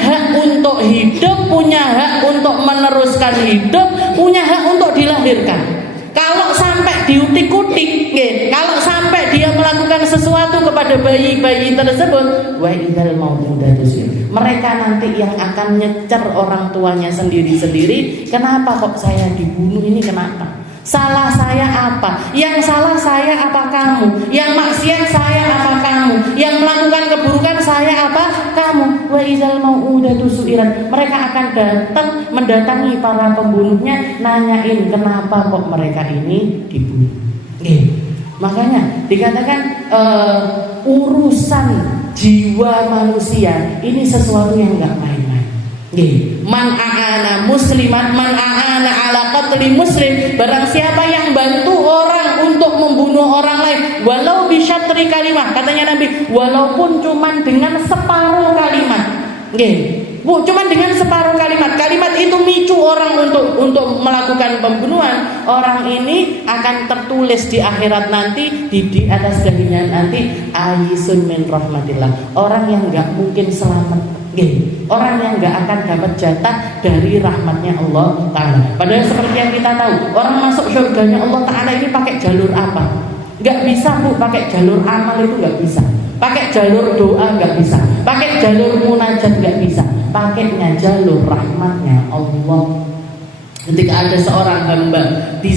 hak untuk hidup, punya hak untuk meneruskan hidup, punya hak untuk dilahirkan. Kalau sampai diutik-utik, kalau sampai dia melakukan sesuatu kepada bayi-bayi tersebut, wa idzal mau'udatu su'ilat, mereka nanti yang akan nyecer orang tuanya sendiri-sendiri. Kenapa kok saya dibunuh ini, kenapa? Salah saya apa? Yang salah saya apa kamu? Yang maksiat saya apa kamu? Yang melakukan keburukan saya apa kamu? Wa idzal mau'udatu su'ilat, mereka akan datang mendatangi para pembunuhnya, nanyain kenapa kok mereka ini dibunuh. Makanya dikatakan urusan jiwa manusia ini sesuatu yang enggak main-main. Man a'ana musliman, man a'ana ala qatli muslim, barang siapa yang bantu orang untuk membunuh orang lain, walau bisyatri kalimah, katanya Nabi, walaupun cuman dengan separuh kalimat. Cuman dengan separuh kalimat. Kalimat itu micu orang untuk melakukan pembunuhan. Orang ini akan tertulis di akhirat nanti, di atas dahinya nanti, ayisun min rahmatillah, orang yang enggak mungkin selamat. Orang yang gak akan dapat jatah dari rahmatnya Allah Ta'ala. Padahal seperti yang kita tahu, orang masuk surganya Allah Ta'ala ini pakai jalur apa? Gak bisa bu, pakai jalur amal itu gak bisa. Pakai jalur doa gak bisa. Pakai jalur munajat gak bisa. Pakainya jalur rahmatnya Allah. Ketika ada seorang hamba di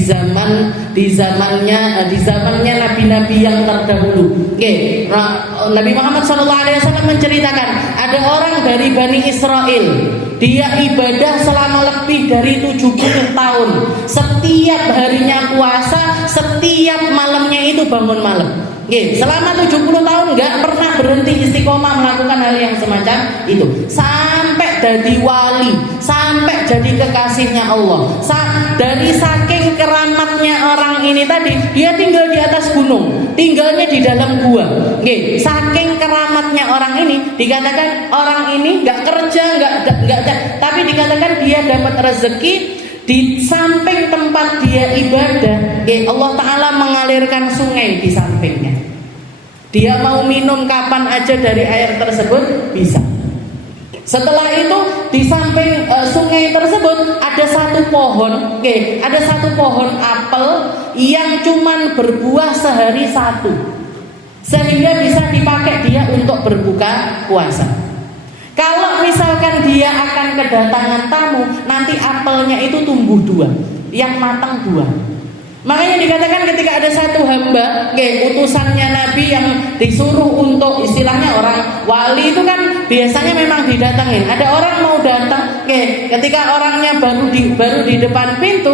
zamannya nabi-nabi yang terdahulu, Nabi Muhammad SAW menceritakan ada orang dari Bani Israel, dia ibadah selama lebih dari 70 tahun. Setiap harinya puasa, setiap malamnya itu bangun malam. Selama 70 tahun gak pernah berhenti istiqomah melakukan hal yang semacam itu, sampai jadi wali, sampai jadi kekasihnya Allah. Dari saking keramatnya orang ini tadi, dia tinggal di atas gunung, tinggalnya di dalam gua. Saking keramatnya orang ini, dikatakan orang ini gak kerja, tapi dikatakan dia dapat rezeki. Di samping tempat dia ibadah, Allah Ta'ala mengalirkan sungai di sampingnya. Dia mau minum kapan aja dari air tersebut bisa. Setelah itu di samping sungai tersebut ada satu pohon, ada satu pohon apel yang cuman berbuah sehari satu, sehingga bisa dipakai dia untuk berbuka puasa. Kalau misalkan dia akan kedatangan tamu, nanti apelnya itu tumbuh 2, yang matang 2. Makanya dikatakan ketika ada satu hamba, utusannya Nabi yang disuruh untuk istilahnya orang wali itu kan biasanya memang didatengin. Ada orang mau datang, ketika orangnya baru di depan pintu,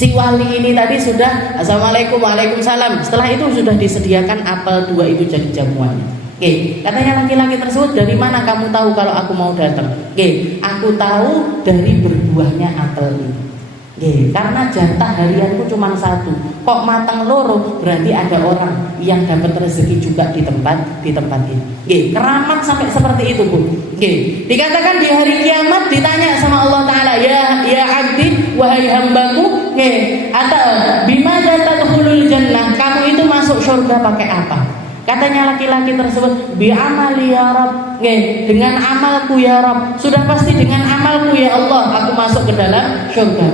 Si wali ini tadi sudah assalamualaikum, waalaikumsalam. Setelah itu sudah disediakan apel 2 itu jadi jamuannya. Oke, katanya laki-laki tersebut, dari mana kamu tahu kalau aku mau datang? Oke, aku tahu dari berbuahnya apel ini. Oke, karena jatah harianku cuma 1. Kok matang loro, berarti ada orang yang dapat rezeki juga di tempat ini. Oke, keramat sampai seperti itu, Bu. Oke, dikatakan di hari kiamat ditanya sama Allah Taala, ya abdi, wahai hambaku, oke, atau bima tadkhulul jannah, kamu itu masuk surga pakai apa? Katanya laki-laki tersebut, bi amali ya Rabb, dengan amalku ya Rabb. Sudah pasti dengan amalku ya Allah aku masuk ke dalam surga.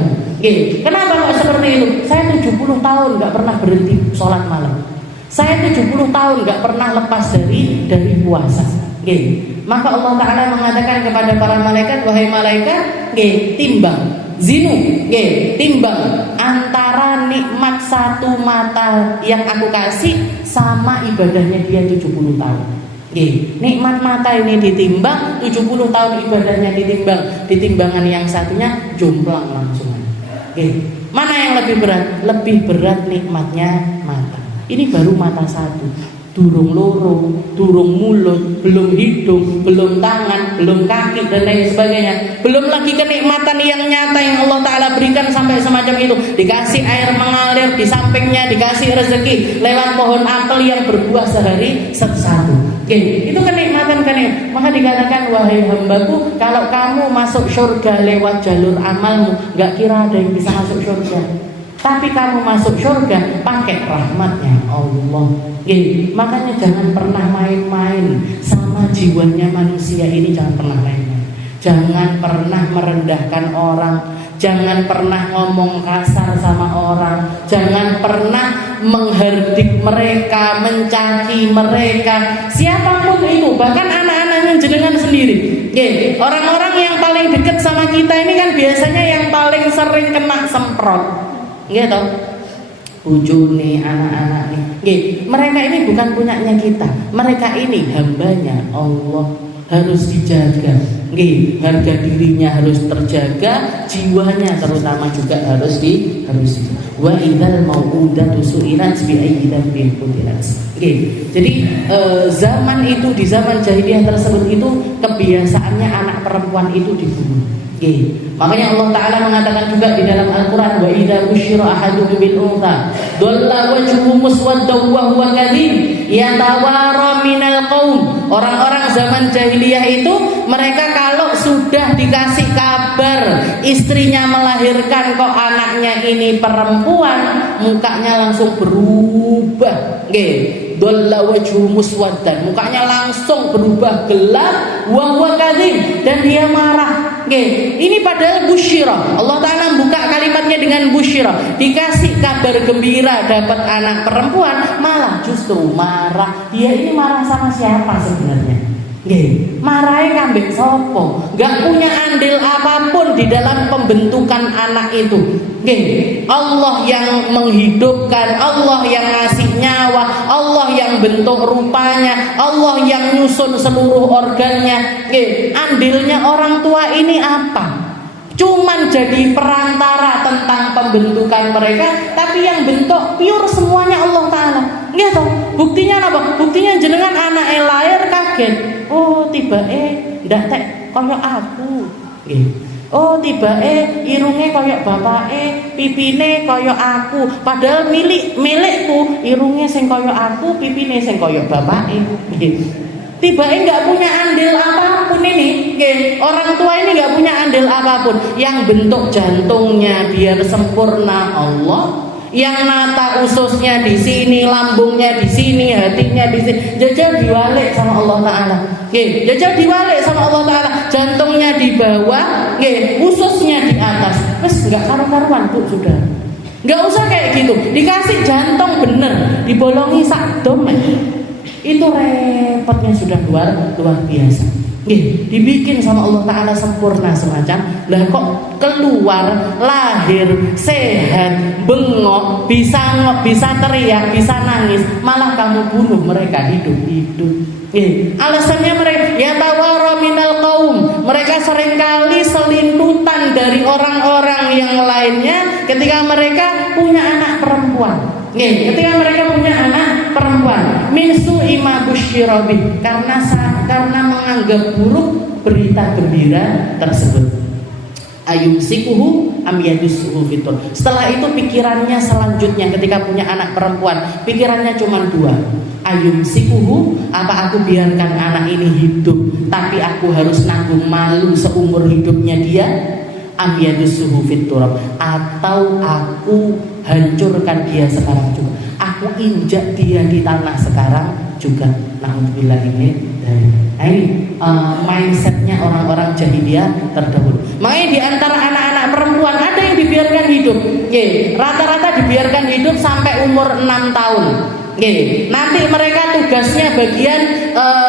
Kenapa kok seperti itu? Saya 70 tahun gak pernah berhenti sholat malam. Saya 70 tahun gak pernah lepas dari puasa. Maka Allah Ta'ala mengatakan kepada para malaikat, wahai malaikat, timbang zinu, timbang antara nikmat 1 mata yang aku kasih sama ibadahnya dia 70 tahun. Nikmat mata ini ditimbang, 70 tahun ibadahnya ditimbang, ditimbangan yang satunya jomplang langsung. Mana yang lebih berat? Lebih berat nikmatnya mata. Ini baru mata 1. Durung loro, durung mulut, belum hidung, belum tangan, belum kaki dan lain sebagainya. Belum lagi kenikmatan yang nyata yang Allah Ta'ala berikan sampai semacam itu. Dikasih air mengalir di sampingnya, dikasih rezeki lewat pohon apel yang berbuah sehari satu. Itu kenikmatan. Maka dikatakan, wahai hambaku, kalau kamu masuk surga lewat jalur amalmu, gak kira ada yang bisa masuk surga. Tapi kamu masuk surga pakai rahmatnya Allah. Makanya jangan pernah main-main sama jiwanya manusia ini, jangan pernah main-main. Jangan pernah merendahkan orang, jangan pernah ngomong kasar sama orang, jangan pernah menghardik mereka, mencaci mereka, siapapun itu, bahkan anak-anaknya jenengan sendiri. Orang-orang yang paling dekat sama kita ini kan biasanya yang paling sering kena semprot. Gitu. Bujune, anak-anak nih. Mereka ini bukan punyanya kita. Mereka ini hambanya Allah, harus dijaga. Harga dirinya harus terjaga, jiwanya terutama juga harus dijaga. Wa idzal mau'udatu su'ilat bi ayyi dhanbin qutilat. Jadi zaman itu, di zaman jahiliyah tersebut itu kebiasaannya anak perempuan itu dibunuh. Makanya Allah Ta'ala mengatakan juga di dalam Al-Quran, wa idza busyira ahaduhum bil untha dhalla wajhuhu muswaddan wa huwa kadhib yatawara minal qaum. Orang-orang zaman jahiliyah itu, mereka kalau sudah dikasih kabar istrinya melahirkan kok anaknya ini perempuan, mukanya langsung berubah. Dhalla wajhuhu muswaddan, mukanya langsung berubah gelap, wa huwa kadhib, dan dia marah. Ini padahal busyira. Allah Ta'ala membuka kalimatnya dengan busyira. Dikasih kabar gembira dapat anak perempuan, malah justru marah. Dia ini marah sama siapa sebenarnya? Marahnya kambing sopo, gak punya andil apapun di dalam pembentukan anak itu. Allah yang menghidupkan, Allah yang ngasih nyawa, Allah yang bentuk rupanya, Allah yang nyusun seluruh organnya. Andilnya orang tua ini apa? Cuman jadi perantara tentang pembentukan mereka, tapi yang bentuk pure semuanya Allah Ta'ala. Gitu. Buktinya apa? Buktinya jenengan anak lahir kaget. Oh tiba ndak tek koyo aku. Oh tiba irunge koyo bapake, pipine koyo aku. Padahal milikku, irunge sing koyo aku, pipine sing koyo bapake. Tiba nggak punya andil apapun ini. Orang tua ini nggak punya andil apapun. Yang bentuk jantungnya biar sempurna Allah, yang nata ususnya di sini, lambungnya di sini, hatinya di sini, jajal diwalik sama Allah Ta'ala. Jajal diwalik sama Allah Ta'ala. Jantungnya di bawah, ususnya di atas. Terus nggak karu-karuan Bu, sudah. Nggak usah kayak gitu. Dikasih jantung bener, dibolongi sak dom. Itu repotnya sudah luar biasa. dibikin sama Allah Ta'ala sempurna semacam. Lah kok keluar, lahir, sehat, bengok, bisa teriak, bisa nangis, malah kamu bunuh mereka hidup-hidup. Alasannya mereka yatawara minal qaum, mereka seringkali selintutan dari orang-orang yang lainnya ketika mereka punya anak perempuan. Ketika mereka punya anak perempuan, min su'ima busyirabih, karena menganggap buruk berita gembira tersebut. Ayumsikuhu am yadussuhu fitur. Setelah itu pikirannya selanjutnya ketika punya anak perempuan, pikirannya cuma dua. Ayumsikuhu, apa aku biarkan anak ini hidup tapi aku harus nanggung malu seumur hidupnya dia, am yadussuhu fitur, atau aku hancurkan dia sekarang juga, aku injak dia di tanah sekarang juga. Alhamdulillah ini mindsetnya orang-orang jahiliyah terdahulu. Makanya di antara anak-anak perempuan ada yang dibiarkan hidup, rata-rata dibiarkan hidup sampai umur 6 tahun. Nanti mereka tugasnya bagian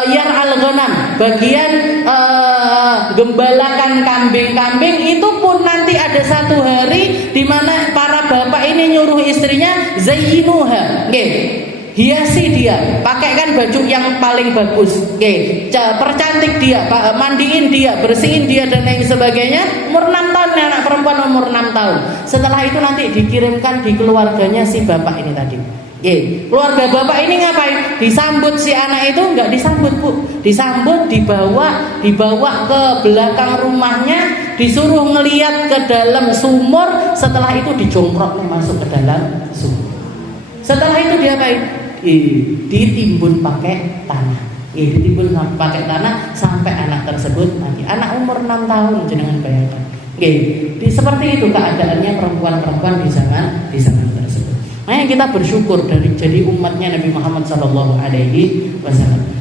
yar'al-ghanam, bagian gembalakan kambing-kambing. Itu pun nanti ada satu hari di mana para bapak ini nyuruh istrinya zayyinuha, hiasi dia, pakaikan baju yang paling bagus, percantik dia, mandiin dia, bersihin dia dan lain sebagainya. Umur 6 tahun, anak perempuan umur 6 tahun. Setelah itu nanti dikirimkan di keluarganya si bapak ini tadi. Keluarga bapak ini ngapain? Disambut si anak itu? Enggak disambut, Bu. Disambut, dibawa ke belakang rumahnya, disuruh ngeliat ke dalam sumur. Setelah itu dijongkrok masuk ke dalam sumur. Setelah itu diapain? Ditimbun pakai tanah. Ditimbun pakai tanah sampai anak tersebut mati. Anak umur 6 tahun, jangan bayangkan. Seperti itu keadaannya perempuan-perempuan di zaman tersebut. Makanya kita bersyukur dari jadi umatnya Nabi Muhammad SAW.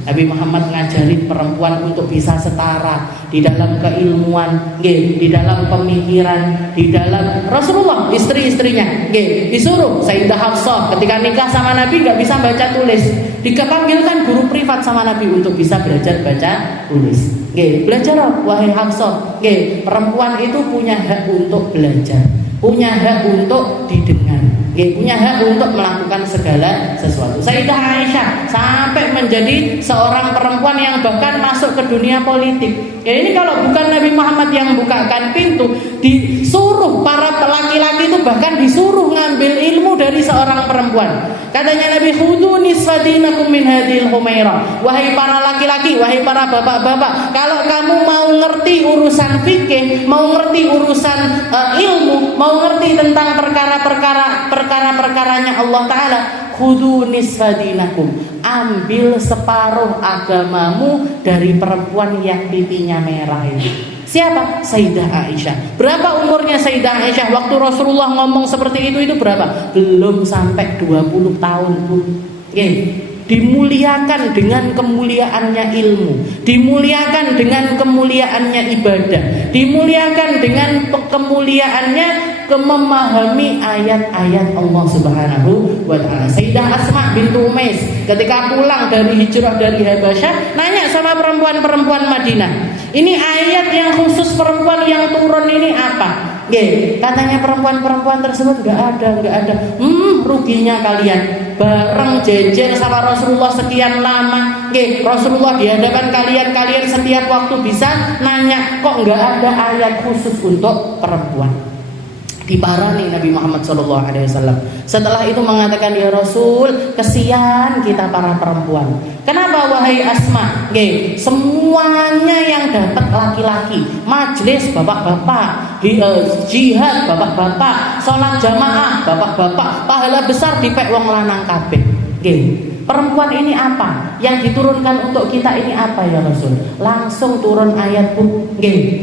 Nabi Muhammad ngajarin perempuan untuk bisa setara di dalam keilmuan, di dalam pemikiran, di dalam Rasulullah istri-istrinya, disuruh Sayyidah Hafsah ketika nikah sama Nabi nggak bisa baca tulis, dipanggilkan guru privat sama Nabi untuk bisa belajar baca tulis. Belajar wahai Hafsah, perempuan itu punya hak untuk belajar, punya hak untuk didengar, punya hak untuk melakukan segala sesuatu. Sayyidah Aisyah sampai menjadi seorang perempuan yang bahkan masuk ke dunia politik. Ini kalau bukan Nabi Muhammad yang bukakan pintu, disuruh para laki-laki itu bahkan disuruh ngambil ilmu dari seorang perempuan. Katanya Nabi, khudhu nisfadinakum min hadhil humairah. Wahai para laki-laki, wahai para bapak-bapak, kalau kamu mau ngerti urusan fikih, mau ngerti urusan ilmu, mau ngerti tentang perkara-perkaranya Allah Ta'ala, khudhu nisfadinakum, ambil separuh agamamu dari perempuan yang pipinya merah itu. Siapa? Sayyidah Aisyah. Berapa umurnya Sayyidah Aisyah waktu Rasulullah ngomong seperti itu berapa? Belum sampai 20 tahun, Bu. Dimuliakan dengan kemuliaannya ilmu, dimuliakan dengan kemuliaannya ibadah, dimuliakan dengan kemuliaannya memahami ayat-ayat Allah Subhanahu wa Ta'ala. Sayyidah Asma bintu Umais ketika pulang dari hijrah dari Habasyah nanya sama perempuan-perempuan Madinah, ini ayat yang khusus perempuan yang turun ini apa? Katanya perempuan-perempuan tersebut nggak ada. Ruginya kalian bareng jejer sama Rasulullah sekian lama. Rasulullah di hadapan kalian setiap waktu bisa nanya, kok nggak ada ayat khusus untuk perempuan? Diparani Nabi Muhammad SAW. Setelah itu mengatakan, ya Rasul, kesian kita para perempuan. Kenapa wahai Asma? Semuanya yang dapat laki-laki, majelis bapak-bapak, jihad bapak-bapak, sholat jamaah bapak-bapak, pahala besar dipek wong lanang kabeh. Perempuan ini apa? Yang diturunkan untuk kita ini apa ya Rasul? Langsung turun ayat pun.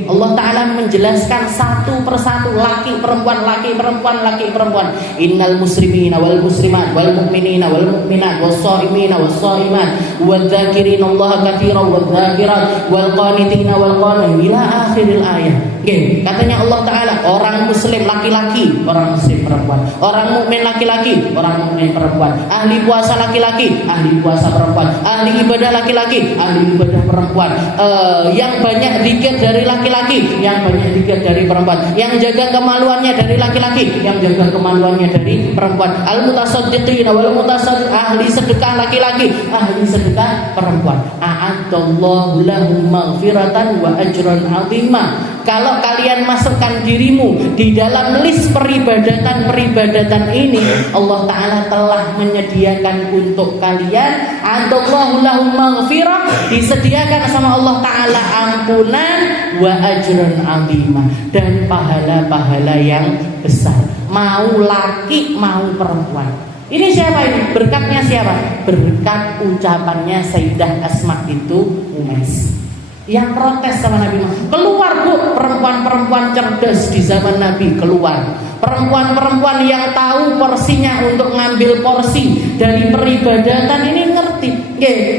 Allah Ta'ala menjelaskan satu persatu, laki perempuan, laki perempuan, laki perempuan. Innal muslimina wal muslimat wal mu'minina wal mu'minat was shaimina was shaimat wal dzakirina Allah katsiran wal dzakirat wal qanitina wal qanitin ila akhiril ayat. Nggih, katanya Allah Ta'ala, orang muslim laki-laki, orang muslim perempuan, orang mukmin laki-laki, orang mukmin perempuan, ahli puasa laki-laki, ahli puasa perempuan, ahli ibadah laki-laki, ahli ibadah perempuan, yang banyak zikir dari laki-laki, yang banyak zikir dari perempuan, yang jaga kemaluannya dari laki-laki, yang jaga kemaluannya dari perempuan, al-mutasaddiqin wal mutasaddiq, ahli sedekah laki-laki, ahli sedekah perempuan. A'adallahu lahum maghfiratan wa ajran 'azima. Kalau kalian masukkan dirimu di dalam list peribadatan ini, Allah Ta'ala telah menyediakan untuk kalian Allahu lahum maghfirah, disediakan sama Allah Ta'ala ampunan wa ajrun 'azima, dan pahala-pahala yang besar. Mau laki mau perempuan. Ini siapa ini? Berkatnya siapa? Berkat ucapannya Sayyidah Asma itu Umais, yang protes sama Nabi Muhammad. Keluar bu, perempuan-perempuan cerdas di zaman Nabi keluar. Perempuan-perempuan yang tahu porsinya untuk ngambil porsi dari peribadatan ini ngerti.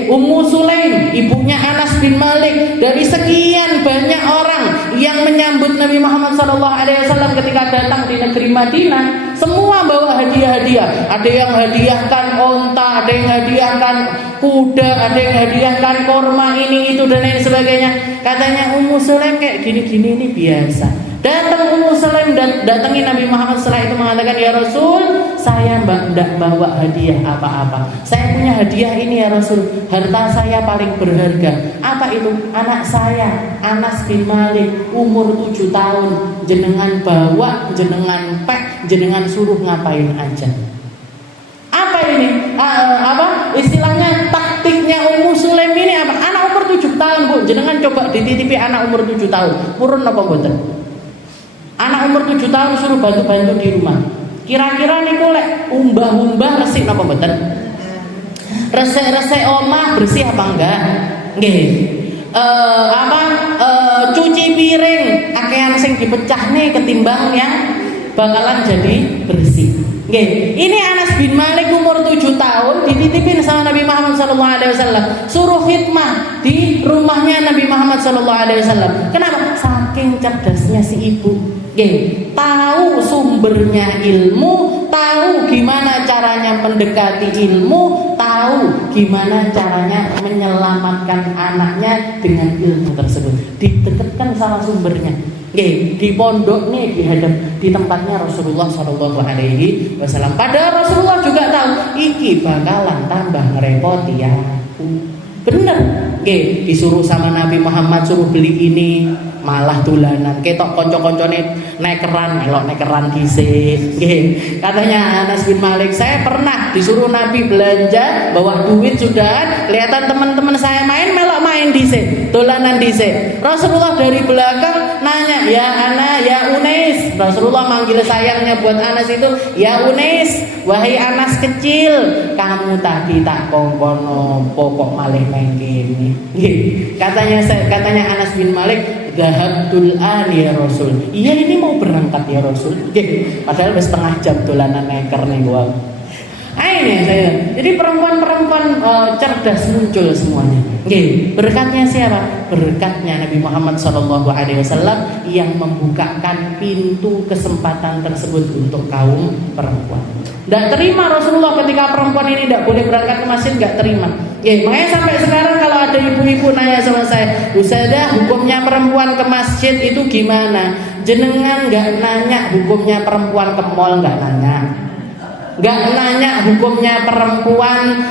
Ummu Sulaim, ibunya Anas bin Malik, dari sekian banyak orang yang menyambut Nabi Muhammad SAW ketika datang di negeri Madinah, semua bawa hadiah-hadiah. Ada yang hadiahkan onta, ada yang hadiahkan kuda, ada yang hadiahkan korma, ini itu dan lain sebagainya. Katanya Ummu Sulaim kayak gini-gini ini biasa. Datang Ummu Sulaim dan datangi Nabi Muhammad setelah itu mengatakan, ya Rasul, saya tidak bawa hadiah apa-apa. Saya punya hadiah ini ya Rasul, harta saya paling berharga. Apa itu? Anak saya Anas bin Malik umur 7 tahun, jenengan bawa, jenengan pek, jenengan suruh ngapain aja. Apa ini? Istilahnya taktiknya Ummu Sulaim ini apa? Anak umur 7 tahun bu, jenengan coba dititipi anak umur 7 tahun, purun apa mboten? Anak umur 7 tahun suruh bantu-bantu di rumah. Kira-kira niku lek umbah-umbah resik napa mboten? Resik-resik omah bersih apa enggak? Nggih. Cuci piring akean sing dipecah nih ketimbang yang bakalan jadi bersih. Nggih. Ini Anas bin Malik umur 7 tahun dititipin sama Nabi Muhammad SAW, suruh khidmah di rumahnya Nabi Muhammad SAW. Kenapa? Saking cerdasnya si ibu. Tahu sumbernya ilmu, tahu gimana caranya mendekati ilmu, tahu gimana caranya menyelamatkan anaknya dengan ilmu tersebut. Didekatkan sama sumbernya. Di pondok nih di tempatnya Rasulullah SAW. Padahal Rasulullah juga tahu iki bakalan tambah ngerepoti aku. Bener. Disuruh sama Nabi Muhammad suruh beli ini, malah dolanan. Ketok konco-koncone nekeran, melok nekeran dhisik. Katanya Anas bin Malik, saya pernah disuruh Nabi belanja, bawa duit sudah, kelihatan teman-teman saya main, melok main dhisik, dolanan dhisik. Rasulullah dari belakang nanya, "Ya Ana, ya Unais." Rasulullah manggil sayangnya buat Anas itu, "Ya Unais, wahai Anas kecil, kamu tadi tak kongkon pokok malih main gini." Katanya Anas bin Malik, "Dhahabtul an ya Rasul." Iya ini mau berangkat ya Rasul. Padahal wis setengah jam dolanan neker nih gua. Ini saya. Jadi perempuan-perempuan cerdas muncul semuanya. Berkatnya siapa? Berkatnya Nabi Muhammad SAW yang membukakan pintu kesempatan tersebut untuk kaum perempuan. Tidak terima Rasulullah ketika perempuan ini tidak boleh berangkat ke masjid, nggak terima. Makanya sampai sekarang kalau ada ibu-ibu nanya sama saya, "Ustazah, hukumnya perempuan ke masjid itu gimana?" Jenengan nggak nanya hukumnya perempuan ke mall, nggak nanya. Nggak nanya hukumnya perempuan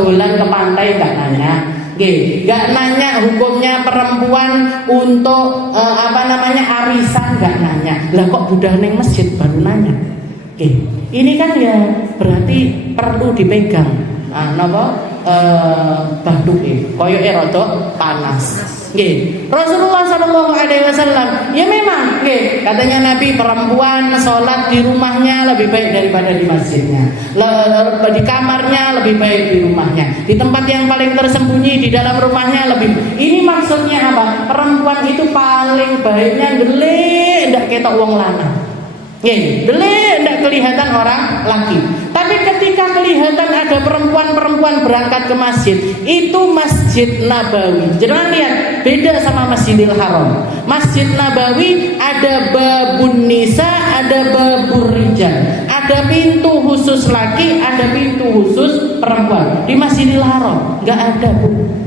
dolan ke pantai, nggak nanya. Nggak nanya hukumnya perempuan untuk arisan, nggak nanya. Lah kok budah neng masjid baru nanya. Ini kan ya berarti perlu dipegang. Batu koyo rada panas. Rasulullah SAW ya memang katanya Nabi, perempuan sholat di rumahnya lebih baik daripada di masjidnya, di kamarnya lebih baik di rumahnya, di tempat yang paling tersembunyi di dalam rumahnya lebih. Ini maksudnya apa? Perempuan itu paling baiknya gele ndak ketok wong lanang. Gele ndak kelihatan orang laki. Tapi ketika kelihatan ada perempuan-perempuan perempuan berangkat ke masjid, itu Masjid Nabawi. Jangan lihat, beda sama Masjidil Haram. Masjid Nabawi ada babun nisa, ada babur rijal. Ada pintu khusus laki, ada pintu khusus perempuan. Di Masjidil Haram nggak ada, Bu.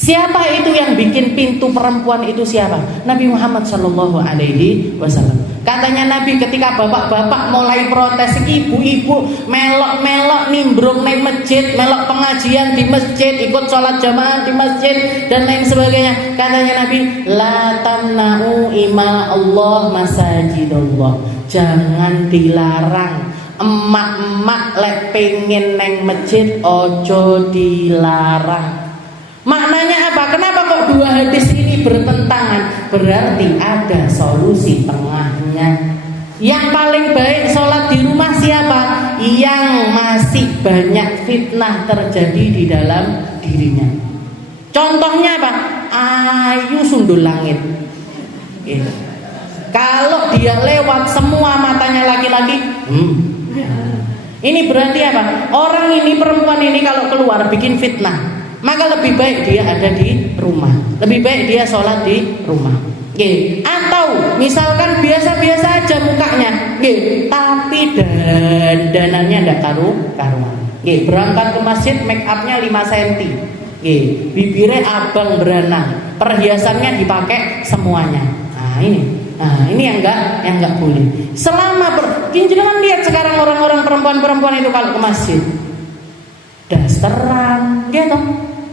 Siapa itu yang bikin pintu perempuan itu siapa? Nabi Muhammad Shallallahu Alaihi Wasallam. Katanya Nabi ketika bapak-bapak mulai protes, ibu-ibu melok-melok nimbrung naik masjid, melok pengajian di masjid, ikut sholat jamaah di masjid dan lain sebagainya. Katanya Nabi, la tamna'u ima Allah masajidullah. Jangan dilarang emak-emak lek pengen neng masjid, ojo dilarang. Maknanya apa? Kenapa kok dua hadis ini bertentangan? Berarti ada solusi tengahnya. Yang paling baik sholat di rumah siapa? Yang masih banyak fitnah terjadi di dalam dirinya. Contohnya apa? Ayu sundul langit. Gitu. Kalau dia lewat semua matanya laki-laki, ini berarti apa? Orang ini, perempuan ini kalau keluar bikin fitnah. Maka lebih baik dia ada di rumah, lebih baik dia sholat di rumah. Atau misalkan biasa-biasa aja mukanya, tapi dandanannya ndak karuan. Berangkat ke masjid make upnya 5 cm, bibirnya abang beranang, perhiasannya dipakai semuanya. Nah ini yang enggak boleh. Selama jangan lihat sekarang orang-orang perempuan itu kalau ke masjid dasteran, gitu.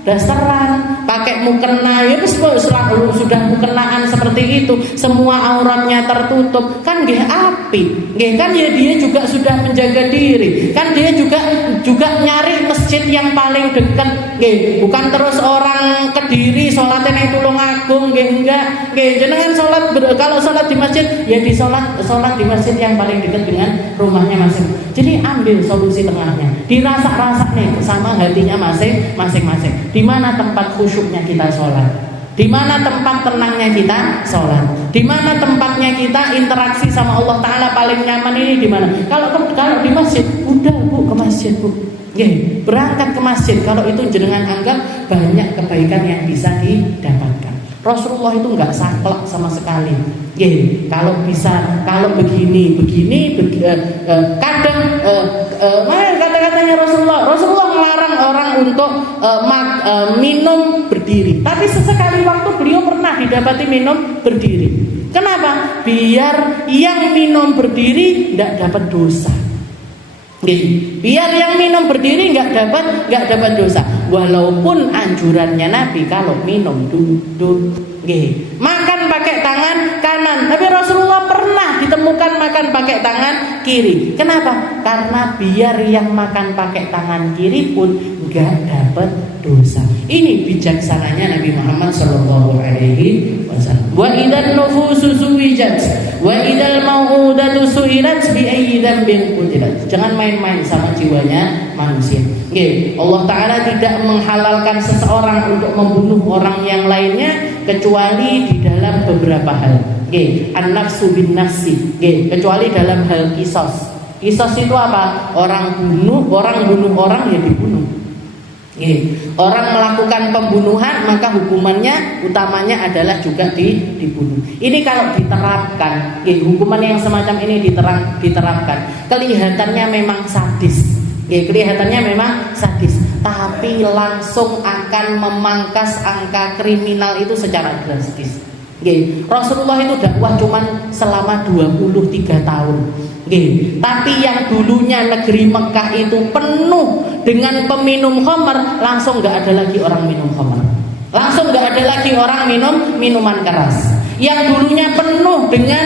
Dasteran, pakai mukena, ya selalu sudah mukenaan seperti itu, semua auratnya tertutup, kan nggih api, kan ya dia juga sudah menjaga diri, kan dia juga nyari masjid yang paling dekat, bukan terus orang Kediri sholatnya nang Tulungagung, enggak, jenengan kalau sholat di masjid ya di sholat di masjid yang paling dekat dengan rumahnya masing. Jadi ambil solusi tengahnya, dirasa-rasa nih sama hatinya masing-masing. Di mana tempat khusyuknya kita sholat? Di mana tempat tenangnya kita sholat? Di mana tempatnya kita interaksi sama Allah Ta'ala paling nyaman ini di mana? Kalau di masjid, udah Bu, ke masjid Bu. Berangkat ke masjid. Kalau itu jenengan anggap banyak kebaikan yang bisa didapatkan. Rasulullah itu nggak saklek sama sekali. Kalau bisa, kalau begini, kadang kata-katanya Rasulullah melarang orang untuk minum berdiri. Tapi sesekali waktu beliau pernah didapati minum berdiri. Kenapa? Biar yang minum berdiri tidak dapat dosa. Biar yang minum berdiri nggak dapat dosa. Walaupun anjurannya Nabi kalau minum duduk, makan pakai tangan kanan. Tapi Rasulullah pernah ditemukan makan pakai tangan kiri. Kenapa? Karena biar yang makan pakai tangan kiri pun nggak dapat dosa. Ini bijaksananya Nabi Muhammad Shallallahu Alaihi Wasallam. Wa idan nufusu suwijat, wa idal mau'udatu su'ilat bi ayyi dzambin qutilat. Jangan main-main sama jiwanya manusia. Allah Ta'ala tidak menghalalkan seseorang untuk membunuh orang yang lainnya kecuali di dalam beberapa hal. An-nafsu bin nafsi, kecuali dalam hal kisos. Kisos itu apa? Orang bunuh orang ya dibunuh. Orang melakukan pembunuhan maka hukumannya utamanya adalah juga dibunuh. Ini kalau diterapkan, hukuman yang semacam ini diterapkan, kelihatannya memang sadis. Tapi langsung akan memangkas angka kriminal itu secara drastis. Rasulullah itu dakwah cuman selama 23 tahun. Tapi yang dulunya negeri Mekah itu penuh dengan peminum khamar, langsung nggak ada lagi orang minum khamar. Langsung nggak ada lagi orang minum minuman keras. Yang dulunya penuh dengan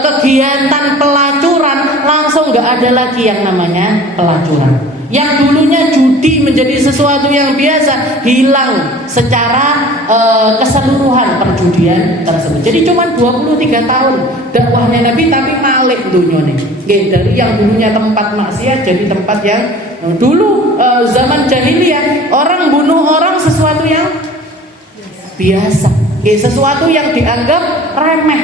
kegiatan pelacuran, langsung nggak ada lagi yang namanya pelacuran. Yang dulunya judi menjadi sesuatu yang biasa, hilang secara keseluruhan perjudian tersebut. Jadi cuma 23 tahun dakwahnya Nabi, tapi malik dunyone. Dari yang dulunya tempat maksiat jadi tempat yang dulu zaman jahiliyah orang bunuh orang sesuatu yang biasa, sesuatu yang dianggap remeh.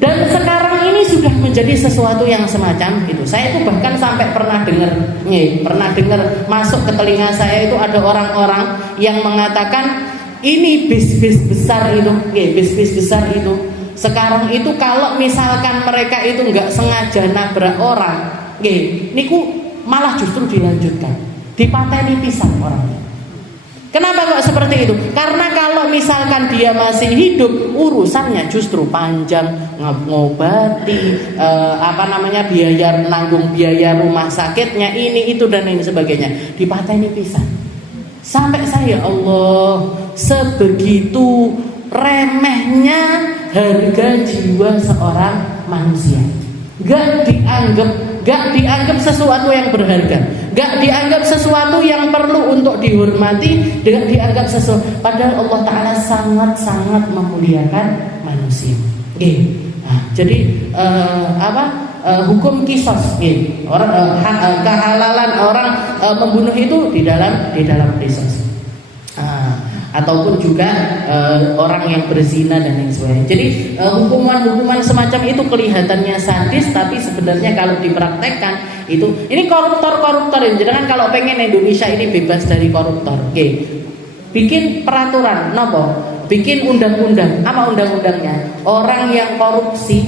Dan sekarang ini sudah menjadi sesuatu yang semacam itu. Saya itu bahkan sampai pernah dengar masuk ke telinga saya itu ada orang-orang yang mengatakan ini bis-bis besar itu, bis-bis besar itu. Sekarang itu kalau misalkan mereka itu nggak sengaja nabrak orang, niku malah justru dilanjutkan, dipateni pisan orangnya. Kenapa kok seperti itu? Karena kalau misalkan dia masih hidup, urusannya justru panjang, ngobati, biaya, menanggung biaya rumah sakitnya, ini itu dan ini sebagainya, dipateni pisan. Sampai saya, Allah, sebegitu remehnya harga jiwa seorang manusia. Gak dianggap sesuatu yang berharga, gak dianggap sesuatu yang perlu untuk dihormati, gak dianggap sesuatu. Padahal Allah Ta'ala sangat-sangat memuliakan manusia. Jadi hukum kisos, kehalalan orang membunuh itu di dalam kisos. Ataupun juga orang yang berzina dan lain sebagainya. Jadi hukuman semacam itu kelihatannya sadis, tapi sebenarnya kalau dipraktekkan itu, ini koruptor ini. Jangan kalau pengen Indonesia ini bebas dari koruptor, bikin peraturan, bikin undang-undang. Apa undang-undangnya? Orang yang korupsi,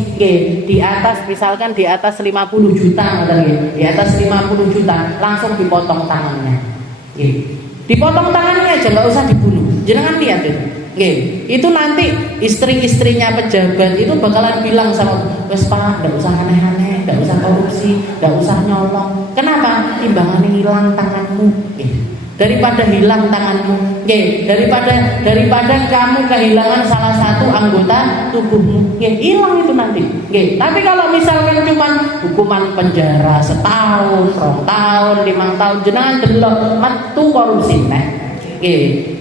di atas misalkan di atas 50 juta, di atas 50 juta langsung dipotong tangannya. Dipotong tangannya aja, nggak usah dibunuh. Jangan lihat itu. Itu nanti istri-istrinya pejabat itu bakalan bilang sama, wes Pak, nggak usah aneh-aneh, nggak usah korupsi, nggak usah nyolong. Kenapa? Timbangannya hilang tanganmu. Daripada hilang tanganmu, daripada kamu kehilangan salah satu anggota tubuhmu, hilang itu nanti. Tapi kalau misalkan cuma hukuman penjara setahun, 2 tahun, 5 tahun, jenengan delok metu korupsi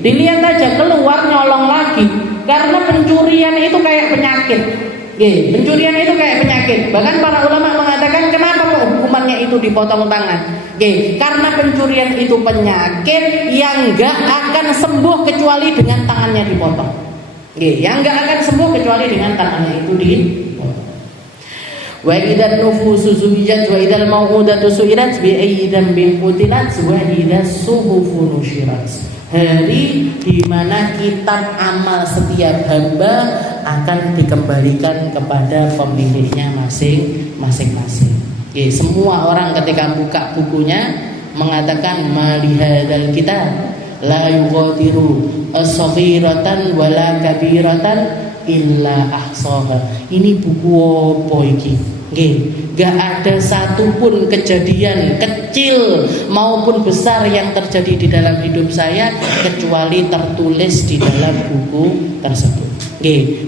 dilihat aja keluar nyolong lagi. Karena pencurian itu kayak penyakit. Pencurian itu kayak penyakit. Bahkan para ulama mengatakan kenapa kok hukumannya itu dipotong tangan? Karena pencurian itu penyakit yang gak akan sembuh kecuali dengan tangannya dipotong. Yang gak akan sembuh kecuali dengan tangannya itu dipotong. Wa idzan nufusu zuwijat wa idzal mau'udatu su'ilat bi ayyi dhanbin qutilat wa idzas suhufu nusyirat. Hari di mana kitab amal setiap hamba akan dikembalikan kepada pemiliknya masing-masing. Semua orang ketika buka bukunya mengatakan malihadal kitab la yughadiru as-saghiratan wala kabiratan illa ahsaha. Ini buku apa iki? Gak ada satupun kejadian kecil maupun besar yang terjadi di dalam hidup saya kecuali tertulis di dalam buku tersebut.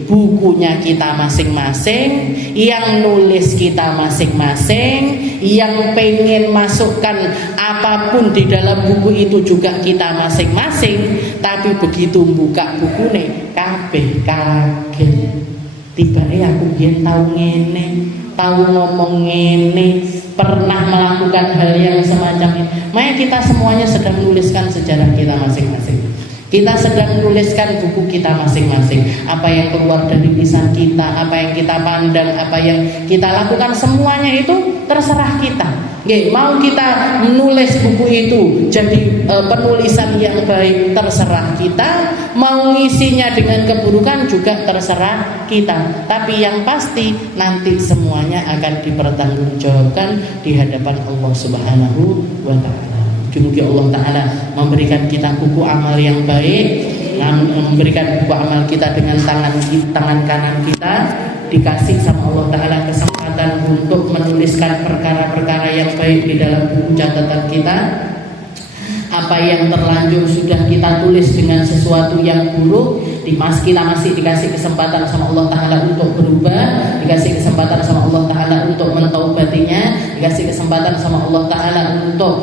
Bukunya kita masing-masing, yang nulis kita masing-masing, yang pengen masukkan apapun di dalam buku itu juga kita masing-masing. Tapi begitu buka buku nih, kabeh kaget. Tiba-tiba aku biyen tahu ngene, tahu ngomong ngene, pernah melakukan hal yang semacam ini. Makanya kita semuanya sedang menuliskan sejarah kita masing-masing. Kita sedang menuliskan buku kita masing-masing. Apa yang keluar dari lisan kita, apa yang kita pandang, apa yang kita lakukan, semuanya itu terserah kita. Mau kita menulis buku itu jadi penulisan yang baik, terserah kita. Mau ngisinya dengan keburukan juga terserah kita. Tapi yang pasti nanti semuanya akan dipertanggungjawabkan di hadapan Allah Subhanahu wa Ta'ala. Semoga Allah Ta'ala memberikan kita buku amal yang baik, memberikan buku amal kita dengan tangan kanan kita, dikasih sama Allah Ta'ala kesempatan untuk menuliskan perkara-perkara yang baik di dalam buku catatan kita. Apa yang terlanjur sudah kita tulis dengan sesuatu yang buruk, kita masih dikasih kesempatan sama Allah Ta'ala untuk berubah, dikasih kesempatan sama Allah Ta'ala untuk mentaubatinya, dikasih kesempatan sama Allah Ta'ala untuk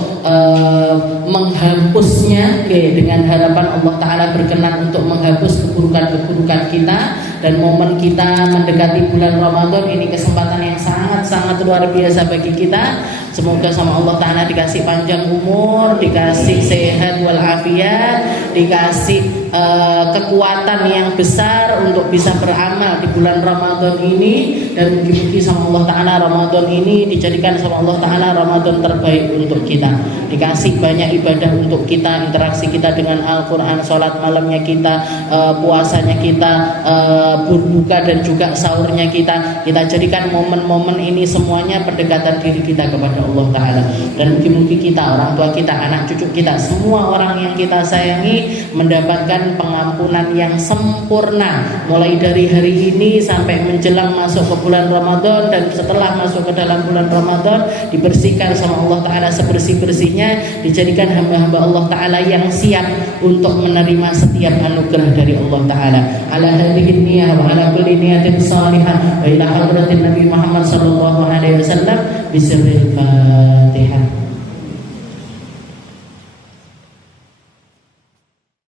menghapusnya, dengan harapan Allah Ta'ala berkenan untuk menghapus keburukan-keburukan kita, dan momen kita mendekati bulan Ramadan ini kesempatan yang sangat-sangat luar biasa bagi kita. Semoga sama Allah Ta'ala dikasih panjang umur, dikasih sehat walafiat, dikasih kekuatan yang besar untuk bisa beramal di bulan Ramadan ini, dan mungkin sama Allah Ta'ala Ramadan ini dijadikan sama Allah Ta'ala Ramadan terbaik untuk kita. Dikasih banyak ibadah untuk kita, interaksi kita dengan Al-Quran, sholat malamnya kita, puasanya kita, berbuka dan juga sahurnya kita jadikan momen-momen ini semuanya pendekatan diri kita kepada Allah Ta'ala. Dan mungkin kita, orang tua kita, anak cucu kita, semua orang yang kita sayangi mendapatkan pengampunan yang sempurna mulai dari hari ini sampai menjelang masuk ke bulan Ramadan, dan setelah masuk ke dalam bulan Ramadan dibersihkan sama Allah Ta'ala sebersih-bersihnya, dijadikan hamba-hamba Allah Ta'ala yang siap untuk menerima setiap anugerah dari Allah Ta'ala. Ala hadhihi niyah wa ala kulli niyatin salihah wa ila hadratin Nabi Muhammad sallallahu alaihi wasallam bisirril Fatihah.